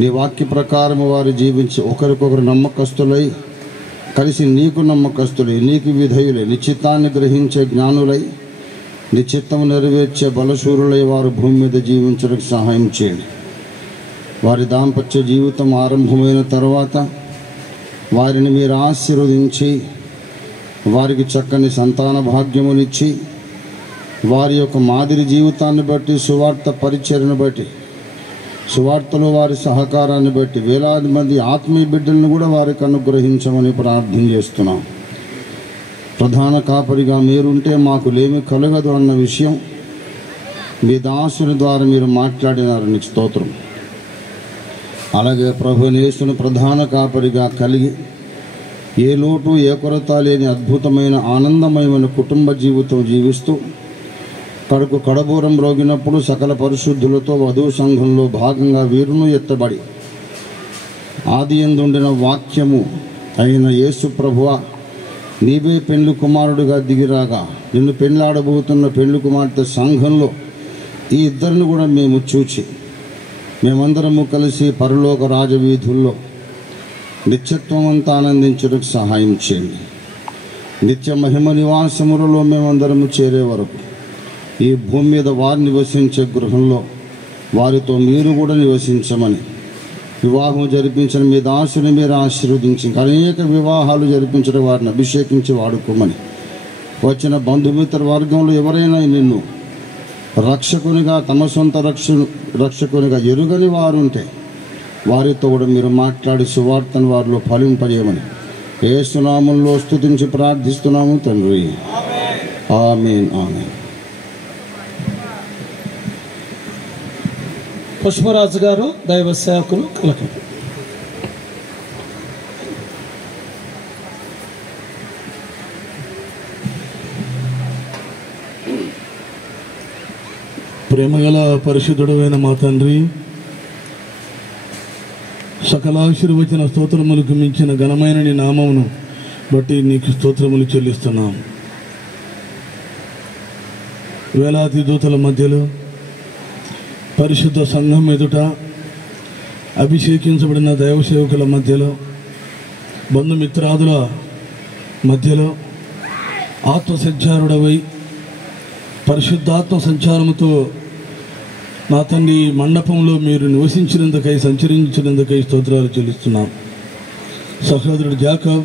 నీ వాక్య ప్రకారము వారు జీవించి ఒకరికొకరు నమ్మకస్తులై కలిసి నీకు నమ్మకస్తులై నీకు విధేయులై నిశ్చితాన్ని గ్రహించే జ్ఞానులై నీ చిత్తము నెరవేర్చే బలశూరులై వారు భూమి మీద జీవించడానికి సహాయం చేయండి. వారి దాంపత్య జీవితం ఆరంభమైన తర్వాత వారిని మీరు ఆశీర్వదించి వారికి చక్కని సంతాన భాగ్యమునిచ్చి వారి యొక్క మాదిరి జీవితాన్ని బట్టి, సువార్త పరిచర్యను బట్టి, సువార్తలో వారి సహకారాన్ని బట్టి వేలాది మంది ఆత్మీయ బిడ్డలను కూడా వారికి అనుగ్రహించమని ప్రార్థన చేస్తున్నాం. ప్రధాన కాపరిగా మీరుంటే మాకు లేమి కలగదు అన్న విషయం మీ దాసుని ద్వారా మీరు మాట్లాడినారు, నీకు స్తోత్రం. అలాగే ప్రభువుని యేసును ప్రధాన కాపరిగా కలిగి ఏ లోటు ఏ కొరత లేని అద్భుతమైన ఆనందమయమైన కుటుంబ జీవితం జీవిస్తూ కడుకు కడబూరం రోగినప్పుడు సకల పరిశుద్ధులతో వధువు సంఘంలో భాగంగా వీరును ఎత్తబడి ఆది యందుండిన వాక్యము అయిన యేసు ప్రభువా, నీవే పెండ్లి కుమారుడిగా దిగిరాగా నిన్ను పెండ్లాడబోతున్న పెండ్లి కుమార్తె సంఘంలో ఈ ఇద్దరిని కూడా మేము చూచి మేమందరము కలిసి పరలోక రాజవీధుల్లో నిత్యత్వం అంతా ఆనందించడానికి సహాయం చేయండి. నిత్య మహిమ నివాసములలో మేమందరము చేరే వరకు ఈ భూమి మీద వారు నివసించే గృహంలో వారితో మీరు కూడా నివసించమని, వివాహం జరిపించిన మీ దాసుని మీరు ఆశీర్వదించి అనేక వివాహాలు జరిపించిన వారిని అభిషేకించి వాడుకోమని, వచ్చిన బంధుమిత్ర వర్గంలో ఎవరైనా నిన్ను రక్షకునిగా తమ సొంత రక్షకునిగా ఎరుగని వారుంటే వారితో కూడా మీరు మాట్లాడి సువార్తను వారిలో ఫలింపజేయమని యేసు నామములో స్తుతించి ప్రార్థిస్తున్నాము తండ్రి. ఆమేన్. ఆమేన్. పుష్పరాజు గారు, దైవ సేవకులు కలకం. ప్రేమగల పరిశుద్ధుడైన మా తండ్రి, సకలాశీర్వచన స్తోత్రములకు మించిన ఘనమైన నీ నామమును బట్టి నీకు స్తోత్రములు చెల్లిస్తున్నాం. వేలాది దూతల మధ్యలో పరిశుద్ధ సంఘం ఎదుట అభిషేకించబడిన దైవ సేవకుల మధ్యలో బంధుమిత్రాదుల మధ్యలో ఆత్మసంచారుడవై పరిశుద్ధాత్మ సంచారముతో నా తండ్రి మండపంలో మీరు నివసించినందుకై సంచరించినందుకై స్తోత్రాలు చెల్లిస్తున్నాం. సహోదరుడు జాకబ్,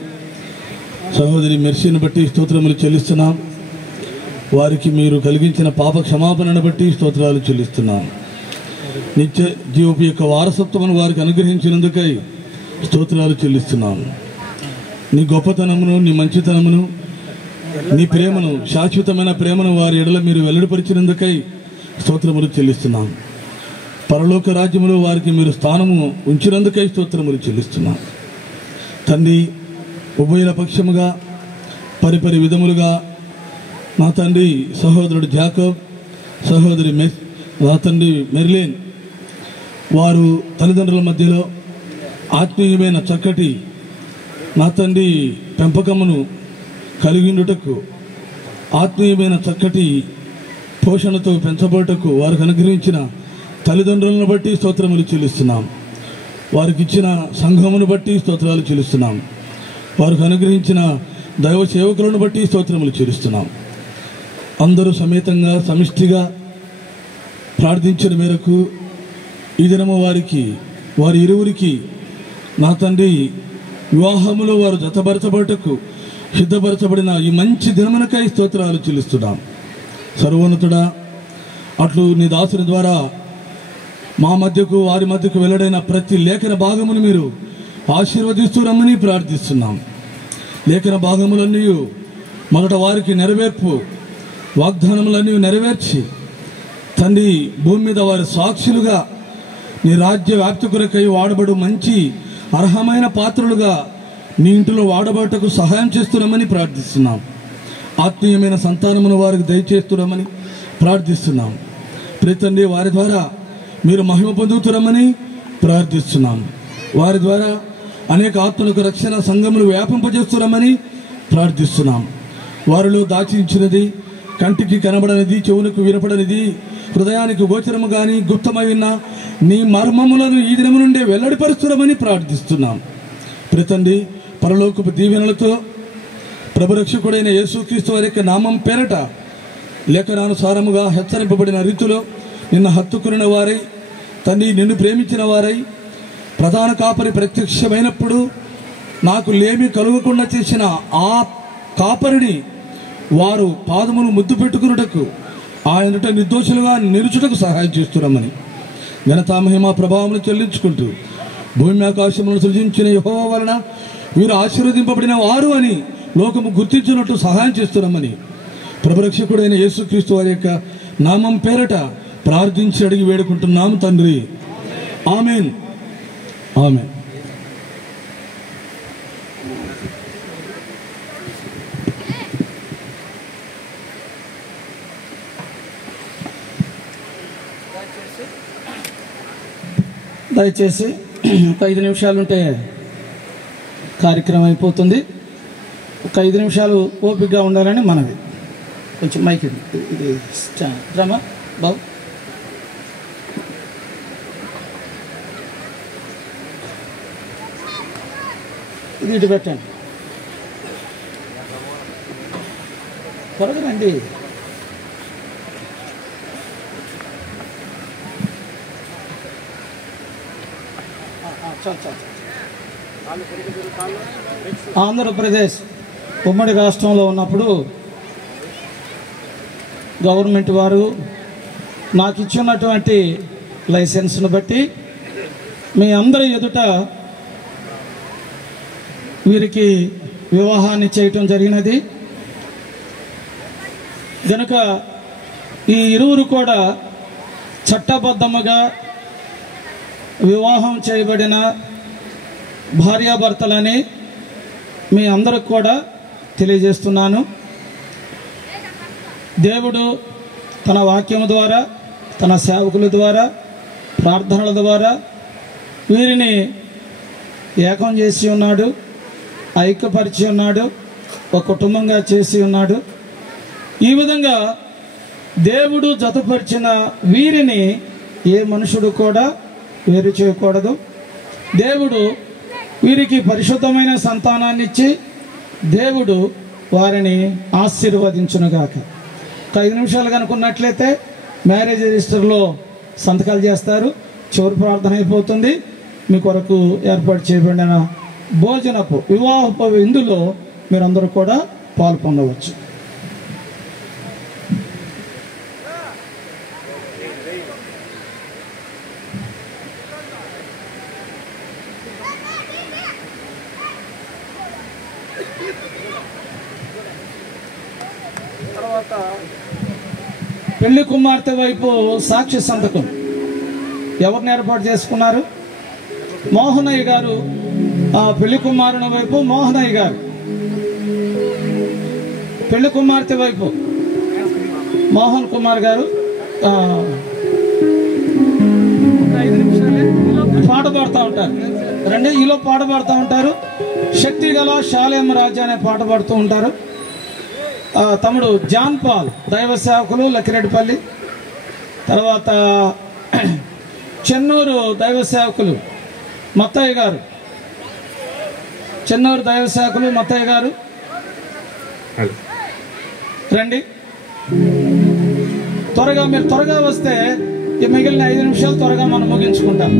సహోదరి మెర్సీని బట్టి స్తోత్రములు చెల్లిస్తున్నాం. వారికి మీరు కలిగించిన పాప క్షమాపణను బట్టి స్తోత్రాలు చెల్లిస్తున్నాం. నిత్య జీవపు యొక్క వారసత్వమును వారికి అనుగ్రహించినందుకై స్తోత్రాలు చెల్లిస్తున్నాం. నీ గొప్పతనమును, నీ మంచితనమును, నీ ప్రేమను, శాశ్వతమైన ప్రేమను వారి ఎడల మీరు వెల్లడిపరిచినందుకై స్తోత్రములు చెల్లిస్తున్నాం. పరలోక రాజ్యములో వారికి మీరు స్థానము ఉంచినందుకై స్తోత్రములు చెల్లిస్తున్నాం. తండ్రి, ఉభయుల పక్షముగా పరిపరి విధములుగా నా తండ్రి సహోదరుడు జాకబ్, సహోదరి నా తండ్రి మెర్లిన్ వారు తల్లిదండ్రుల మధ్యలో ఆత్మీయమైన చక్కటి నా తండ్రి పెంపకమును కలిగిండుటకు, ఆత్మీయమైన చక్కటి పోషణతో పెంచబోటకు వారికి అనుగ్రహించిన తల్లిదండ్రులను బట్టి స్తోత్రములు చెల్లిస్తున్నాం. వారికి ఇచ్చిన సంఘమును బట్టి స్తోత్రాలు చెల్లిస్తున్నాం. వారికి అనుగ్రహించిన దైవ సేవకులను బట్టి స్తోత్రములు చెల్లిస్తున్నాం. అందరూ సమేతంగా సమిష్టిగా ప్రార్థించిన మేరకు ఈ దినము వారి ఇరువురికి నా తండ్రి వివాహములో వారు జతపరచబడటకు సిద్ధపరచబడిన ఈ మంచి దినమునకై స్తోత్రాలు చెల్లిస్తున్నాం. సర్వోన్నతుడా, అట్లు నీ దాసుని ద్వారా మా మధ్యకు వారి మధ్యకు వెల్లడైన ప్రతి లేఖన భాగమును మీరు ఆశీర్వదిస్తూ రమ్మని ప్రార్థిస్తున్నాం. లేఖన భాగములన్నీ మొదట వారికి నెరవేర్పు వాగ్దానములన్నీ నెరవేర్చి తండ్రి భూమి మీద వారి సాక్షులుగా నీ రాజ్య వ్యాప్తి కొరకై వాడబడు మంచి అర్హమైన పాత్రలుగా నీ ఇంటిలో వాడబడటకు సహాయం చేస్తున్నామని ప్రార్థిస్తున్నాం. ఆత్మీయమైన సంతానమును వారికి దయచేస్తున్నామని ప్రార్థిస్తున్నాం. తండ్రి, వారి ద్వారా మీరు మహిమ పొందుతున్నామని ప్రార్థిస్తున్నాం. వారి ద్వారా అనేక ఆత్మలకు రక్షణ సంఘములు వ్యాపింపజేస్తున్నామని ప్రార్థిస్తున్నాం. వారిలో దాచించినది, కంటికి కనబడనిది, చెవులకు వినపడనిది, హృదయానికి గోచరము కానీ గుప్తమై ఉన్న నీ మర్మములను ఈ దినము నుండే వెల్లడిపరుస్తున్నామని ప్రార్థిస్తున్నాం. తండ్రి, పరలోకపు దీవెనలతో ప్రభురక్షకుడైన యేసుక్రీస్తు వారి యొక్క నామం పేరట లేఖనానుసారముగా హెచ్చరింపబడిన రీతిలో నిన్ను హత్తుకున్న వారై, తండ్రి నిన్ను ప్రేమించిన వారై, ప్రధాన కాపరి ప్రత్యక్షమైనప్పుడు నాకు లేమి కలుగకుండా చేసిన ఆ కాపరిని వారు పాదములు ముద్దు పెట్టుకున్నటకు ఆయనట నిర్దోషులుగా నిలుచుటకు సహాయం చేస్తున్నామని ఘనతా మహిమ ప్రభావములు చెల్లించుకుంటూ భూమి ఆకాశములను సృజించిన యెహోవా వలన వీరు ఆశీర్వదింపబడిన వారు అని లోకము గుర్తించినట్టు సహాయం చేస్తున్నామని ప్రభురక్షకుడైన యేసుక్రీస్తు వారి యొక్క నామం పేరట ప్రార్థించి అడిగి వేడుకుంటున్నాము తండ్రి. ఆమేన్. ఆమేన్. దయచేసి ఒక 5 నిమిషాలుంటే కార్యక్రమం అయిపోతుంది. ఒక 5 నిమిషాలు ఓపికగా ఉండాలని మనవి. కొంచెం మైక్ ఇది డ్రామా బాబు, ఇది ఇటు పెట్టండి, త్వరగా రండి. ఆంధ్రప్రదేశ్ ఉమ్మడి రాష్ట్రంలో ఉన్నప్పుడు గవర్నమెంట్ వారు నాకు ఇచ్చినటువంటి లైసెన్స్ను బట్టి మీ అందరి ఎదుట వీరికి వివాహాన్ని చేయటం జరిగినది. కనుక ఈ ఇరువురు కూడా చట్టబద్ధముగా వివాహం చేయబడిన భార్యాభర్తలని మీ అందరికి కూడా తెలియజేస్తున్నాను. దేవుడు తన వాక్యము ద్వారా, తన సేవకుల ద్వారా, ప్రార్థనల ద్వారా వీరిని ఏకం చేసి ఉన్నాడు, ఐక్యపరిచి ఉన్నాడు, ఒక కుటుంబంగా చేసి ఉన్నాడు. ఈ విధంగా దేవుడు జతపరిచిన వీరిని ఏ మనుషుడు కూడా వేరు చేయకూడదు. దేవుడు వీరికి పరిశుద్ధమైన సంతానాన్ని ఇచ్చి దేవుడు వారిని ఆశీర్వదించునుగాక. ఒక 5 నిమిషాలు కనుకున్నట్లయితే మ్యారేజ్ రిజిస్టర్లో సంతకాలు చేస్తారు. చివరి ప్రార్థన అయిపోతుంది. మీ కొరకు ఏర్పాటు చేయబడిన భోజనపు వివాహపు విందులో మీరందరూ కూడా పాలు పొందవచ్చు. తర్వాత పెళ్లి కుమార్తె వైపు సాక్షి సంతకం ఎవరిని ఏర్పాటు చేసుకున్నారు? మోహనయ్య గారు. ఆ పెళ్లి కుమారుని వైపు మోహనయ్య గారు, పెళ్లి కుమార్తె వైపు మోహన్ కుమార్ గారు. 5 నిమిషాలే పాట పాడుతూ ఉంటారు. రండి, ఈలో పాట పాడుతూ ఉంటారు. శక్తి గల శాలేమ రాజా అనే పాట పాడుతూ ఉంటారు. తమ్ముడు జాన్ పాల్ దైవ సేవకులు లక్కిరెడ్డిపల్లి. తర్వాత చెన్నూరు దైవ సేవకులు మత్తయ్య గారు, చెన్నూరు దైవ సేవకులు మత్తయ్య గారు రండి. త్వరగా మీరు త్వరగా వస్తే ఈ మిగిలిన 5 నిమిషాలు త్వరగా మనం ముగించుకుంటాం.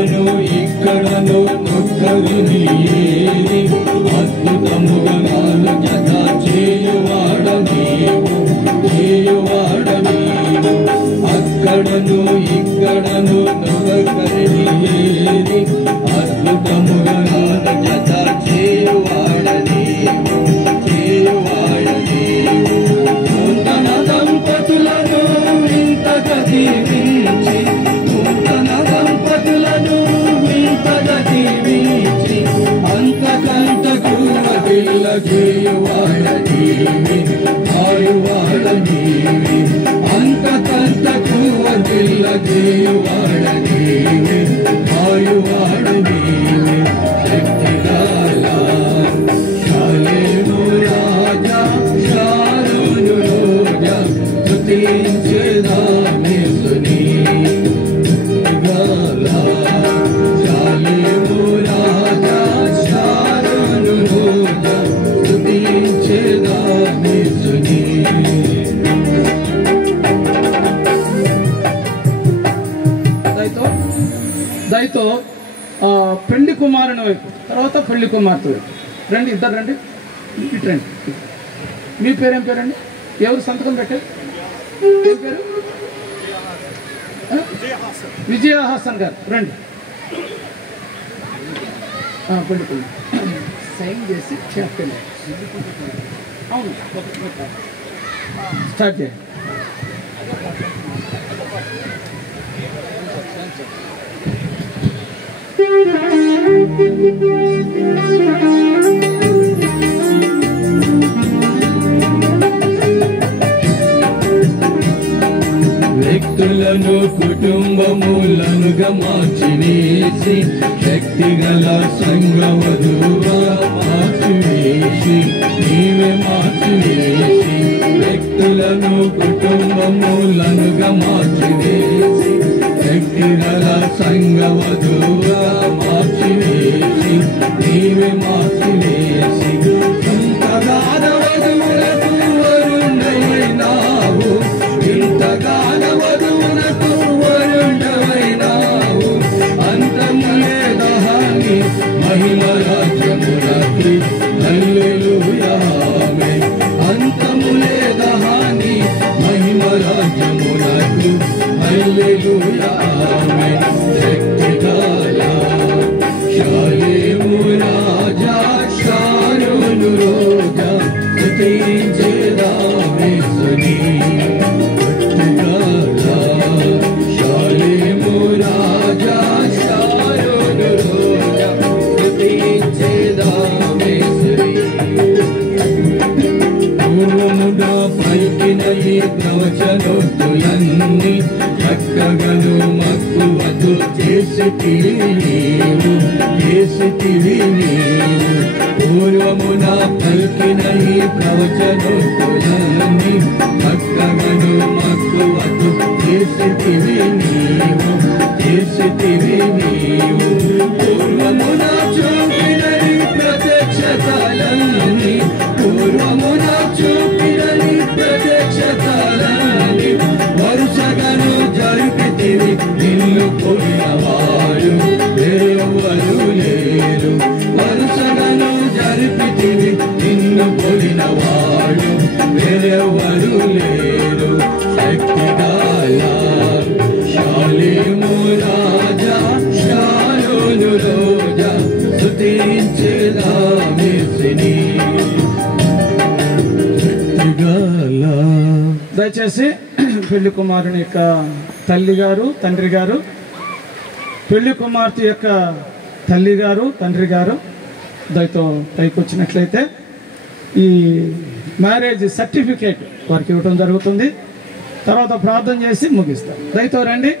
అక్కడను ఇక్కడను ఒక్కరిని ఏరి అద్భుతముగా నాలు జత చేయువాడ నీవు అక్కడను ఇక్కడను ఒక్కరిని ఏరి అద్భుతముగా నాలు జత చేయువాడ నీవు నూతన దంపతులను ఇంతగా దీవించి అంతకంతకు పిల్ల చేయువాడ నీవే ఆయువాడ నీవే అంతకంతకు పిల్ల చేయువాడ నీవే ఆయువాడ నీవే శక్తిగాల శాలేము రాజా శారును రోజా స్తుతించేదా యేసుని దయతో పెళ్లి కుమారుని వైపు, తర్వాత పెళ్లి కుమార్తె వైపు రండి. ఇద్దరు రండి, ఇటు రండి. మీ పేరేం పేరండి? ఎవరు సంతకం పెట్టారు? ఏం పేరు? విజయహాసన్ గారు రండి. పెళ్లి సైన్ చేసి చెప్పండి. అవును, స్టార్ట్ చేయండి. వ్యక్తులను కుటుంబములనుగా మార్చివేసి శక్తిగల సంగవధువుగా మార్చివేసి నీవే మార్చివేసి వ్యక్తులను కుటుంబములనుగా మార్చివేసి శక్తిగల సంగవధువుగా మార్చివేసి నీవే మార్చివేసి ఇంతగాన వధువులకు వరుణైనావు ఇంతగాన వధువులకు వరుణమైనావు అంతములేదహాని మహిమ రాజ్యమునకి హల్లెలూయా ఆమేన్ అంతములేదహాని మహిమ రాజ్యమునకు హల్లెలూయా ఆమేన్ శక్తిగాల శాలేము రాజా శారును రోజా స్తుతించేదా యేసుని ప్రవచనోక్తులన్నీ చక్కగను మక్కువతో చేసితివి నీవు పూర్వమున పలికిన ఈ ప్రవచనోక్తులన్నీ చక్కగను మక్కువతో చేసితివి నీవు పూర్వమున చూపిన ఈ ప్రత్యక్షతలన్నీ పూర్వమున చూపిన ఈ ప్రత్యక్షతలన్నీ వరుసగను జరిపితివి నిన్ను పోయినవారు ఎవరు లేరు వరుసగను జరిపితివి నిన్ను పోయినవాడు వేరెవరు లేరు శక్తిగాల శాలేము రాజా శాలోను రోజా స్తుతించేదా యేసుని శక్తిగాల. దయచేసి పెళ్లి కుమారుని యొక్క తల్లి గారు తండ్రి గారు, పెళ్లి కుమార్తె యొక్క తల్లి గారు తండ్రి గారు దయతో పైకి వచ్చినట్లయితే ఈ మ్యారేజ్ సర్టిఫికేట్ వారికి ఇవ్వడం జరుగుతుంది. తర్వాత ప్రార్థన చేసి ముగిస్తాం. దయతో రండి.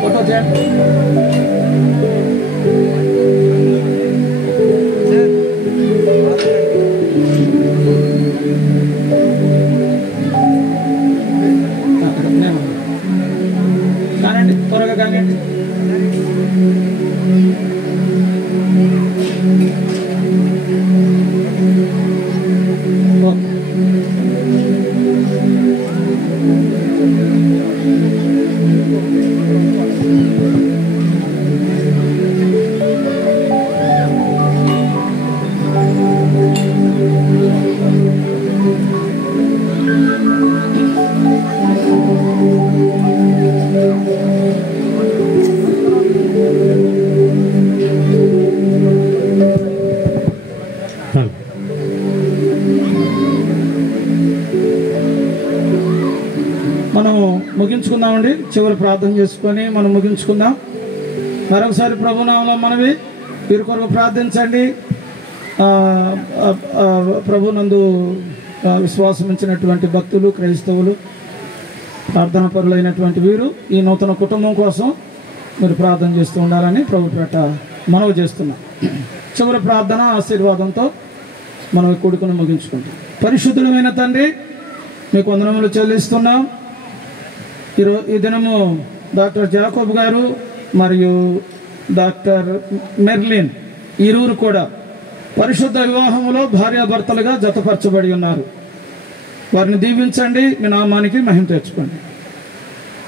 ఫోటో కానండి, త్వరగా కానండి. మనం ముగించుకుందామండి. చివరి ప్రార్థన చేసుకొని మనం ముగించుకుందాం. మరొకసారి ప్రభునామంలో మనవి వీరి కొరకు ప్రార్థించండి. ప్రభునందు విశ్వాసం ఉంచినటువంటి భక్తులు, క్రైస్తవులు, ప్రార్థనా పరులైనటువంటి వీరు ఈ నూతన కుటుంబం కోసం మీరు ప్రార్థన చేస్తూ ఉండాలని ప్రభు పేట మనవి చేస్తున్నాం. చివరి ప్రార్థన ఆశీర్వాదంతో మనం ఈ కూడుకుని ముగించుకుంటాం. పరిశుద్ధుడమైన తండ్రి, మీకు వందనములు చెల్లిస్తున్నాం. ఈ దినము డాక్టర్ జాకోబ్ గారు మరియు డాక్టర్ మెర్లిన్ ఇరువురు కూడా పరిశుద్ధ వివాహములో భార్యాభర్తలుగా జతపరచబడి ఉన్నారు. వారిని దీవించండి, మీ నామానికి మహిమ తెచ్చుకోండి.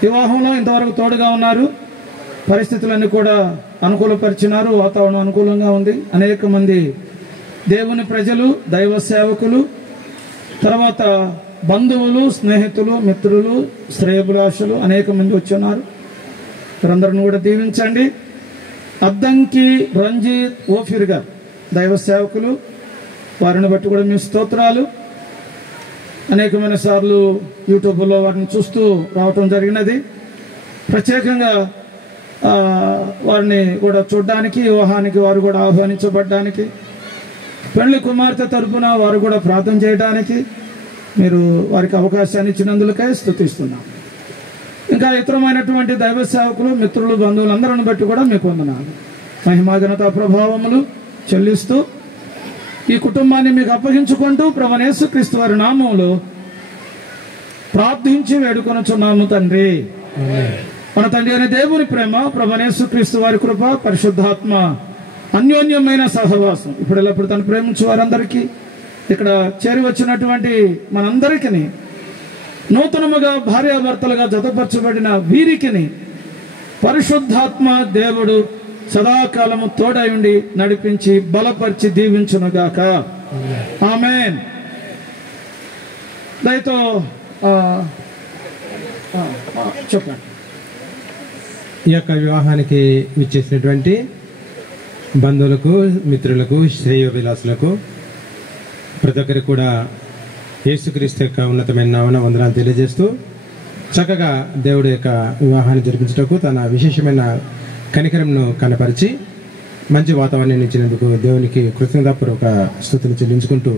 వివాహంలో ఇంతవరకు తోడుగా ఉన్నారు, పరిస్థితులన్నీ కూడా అనుకూలపరిచినారు, వాతావరణం అనుకూలంగా ఉంది. అనేక మంది దేవుని ప్రజలు, దైవ సేవకులు, తర్వాత బంధువులు, స్నేహితులు, మిత్రులు, శ్రేయభిలాషులు అనేక మంది వచ్చి ఉన్నారు. వీరందరిని కూడా దీవించండి. అద్దంకి రంజిత్ ఓఫిర్ గారు దైవ సేవకులు, వారిని బట్టి కూడా మీ స్తోత్రాలు. అనేకమైన సార్లు యూట్యూబ్లో వారిని చూస్తూ రావటం జరిగినది. ప్రత్యేకంగా వారిని కూడా చూడడానికి, వివాహానికి వారు కూడా ఆహ్వానించబడ్డానికి, పెళ్లి కుమార్తె తరపున వారు కూడా ప్రార్థన చేయడానికి మీరు వారికి అవకాశాన్ని ఇచ్చినందులకై స్తుతిస్తున్నాం. ఇంకా ఇతరమైనటువంటి దైవ సేవకులు, మిత్రులు, బంధువులు అందరిని బట్టి కూడా మీకు వందనాలు. మహిమాఘనత ప్రభావములు చెల్లిస్తూ ఈ కుటుంబాన్ని మీకు అప్పగించుకుంటూ ప్రభువైన యేసుక్రీస్తు వారి నామములో ప్రార్థించి వేడుకొనుచున్నాము తండ్రి. మన తండ్రి అయిన దేవుని ప్రేమ, ప్రభువైన యేసుక్రీస్తు వారి కృప, పరిశుద్ధాత్మ అన్యోన్యమైన సహవాసం ఇప్పుడు ఎల్లప్పుడు తను ప్రేమించే వారందరికీ, ఇక్కడ చేరి వచ్చినటువంటి మనందరికీ, నూతనముగా భార్యాభర్తలుగా జతపరచబడిన వీరికి పరిశుద్ధాత్మ దేవుడు సదాకాలము తోడై ఉండి నడిపించి బలపరిచి దీవించునుగాక. ఆమేన్. దయతో చెప్పండి. ఈ యొక్క వివాహానికి విచ్చేసినటువంటి బంధువులకు, మిత్రులకు, శ్రేయోభిలాసులకు ప్రతి ఒక్కరికి కూడా యేసుక్రీస్తు యొక్క ఉన్నతమైన నామమున వందనాలు తెలియజేస్తూ, చక్కగా దేవుడి యొక్క వివాహాన్ని జరిపించుటకు తన విశేషమైన కనికరంను కనపరిచి మంచి వాతావరణాన్ని ఇచ్చినందుకు దేవునికి కృతజ్ఞతాపూర్వక స్తుతులు చెల్లించుకుంటూ,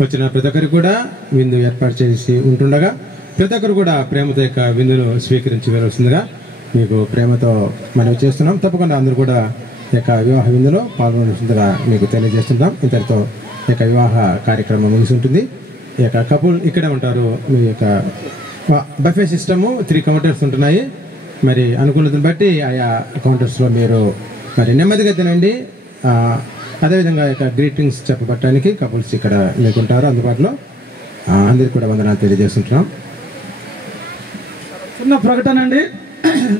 వచ్చిన ప్రతి ఒక్కరికి కూడా విందు ఏర్పాటు చేసి ఉంటుండగా ప్రతి ఒక్కరు కూడా ప్రేమతో యొక్క విందును స్వీకరించి వెళ్ళవలసిందిగా మీకు ప్రేమతో మనవి చేస్తున్నాం. తప్పకుండా అందరూ కూడా ఈ యొక్క వివాహ విందులో పాల్గొనవలసిందిగా మీకు తెలియజేస్తున్నాం. ఇంతటితో ఈ యొక్క వివాహ కార్యక్రమం ముగిసి ఉంటుంది. ఈ యొక్క కపుల్ ఇక్కడే ఉంటారు. మీ యొక్క బఫే సిస్టము 3 కౌంటర్స్ ఉంటున్నాయి. మరి అనుకూలతను బట్టి ఆయా కౌంటర్స్లో మీరు మరి నెమ్మదిగా తినండి. అదేవిధంగా ఇక గ్రీటింగ్స్ చెప్పబట్టడానికి కపుల్స్ ఇక్కడ లేకుంటారు అందుబాటులో. అందరికీ కూడా వందనాలు తెలియజేస్తుంటున్నాం. చిన్న ప్రకటన అండి.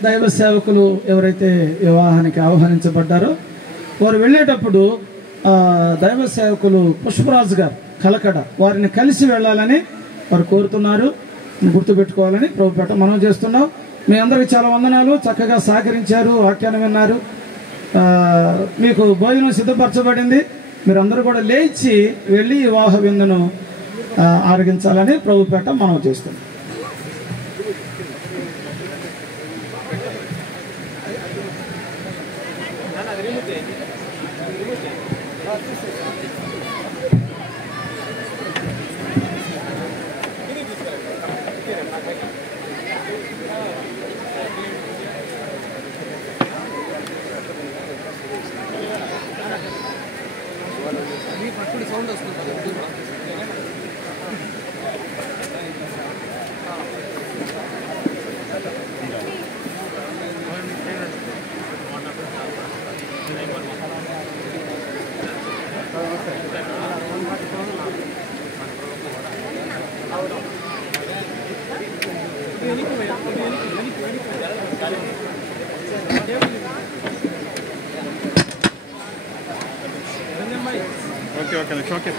దైవ సేవకులు ఎవరైతే వివాహానికి ఆహ్వానించబడ్డారో వారు వెళ్ళేటప్పుడు దైవ సేవకులు పుష్పరాజు గారు కలకడ వారిని కలిసి వెళ్ళాలని వారు కోరుతున్నారు. గుర్తుపెట్టుకోవాలని ప్రభుపేట మనం చేస్తున్నాం. మీ అందరికి చాలా వందనాలు. చక్కగా సహకరించారు, వాక్యాన్ని విన్నారు. మీకు భోజనం సిద్ధపరచబడింది. మీరందరూ కూడా లేచి వెళ్ళి వివాహ విందును ఆరగించాలని ప్రభుపేట మనం చేస్తున్నాం. సౌండ్ వస్తుంది. Okay okay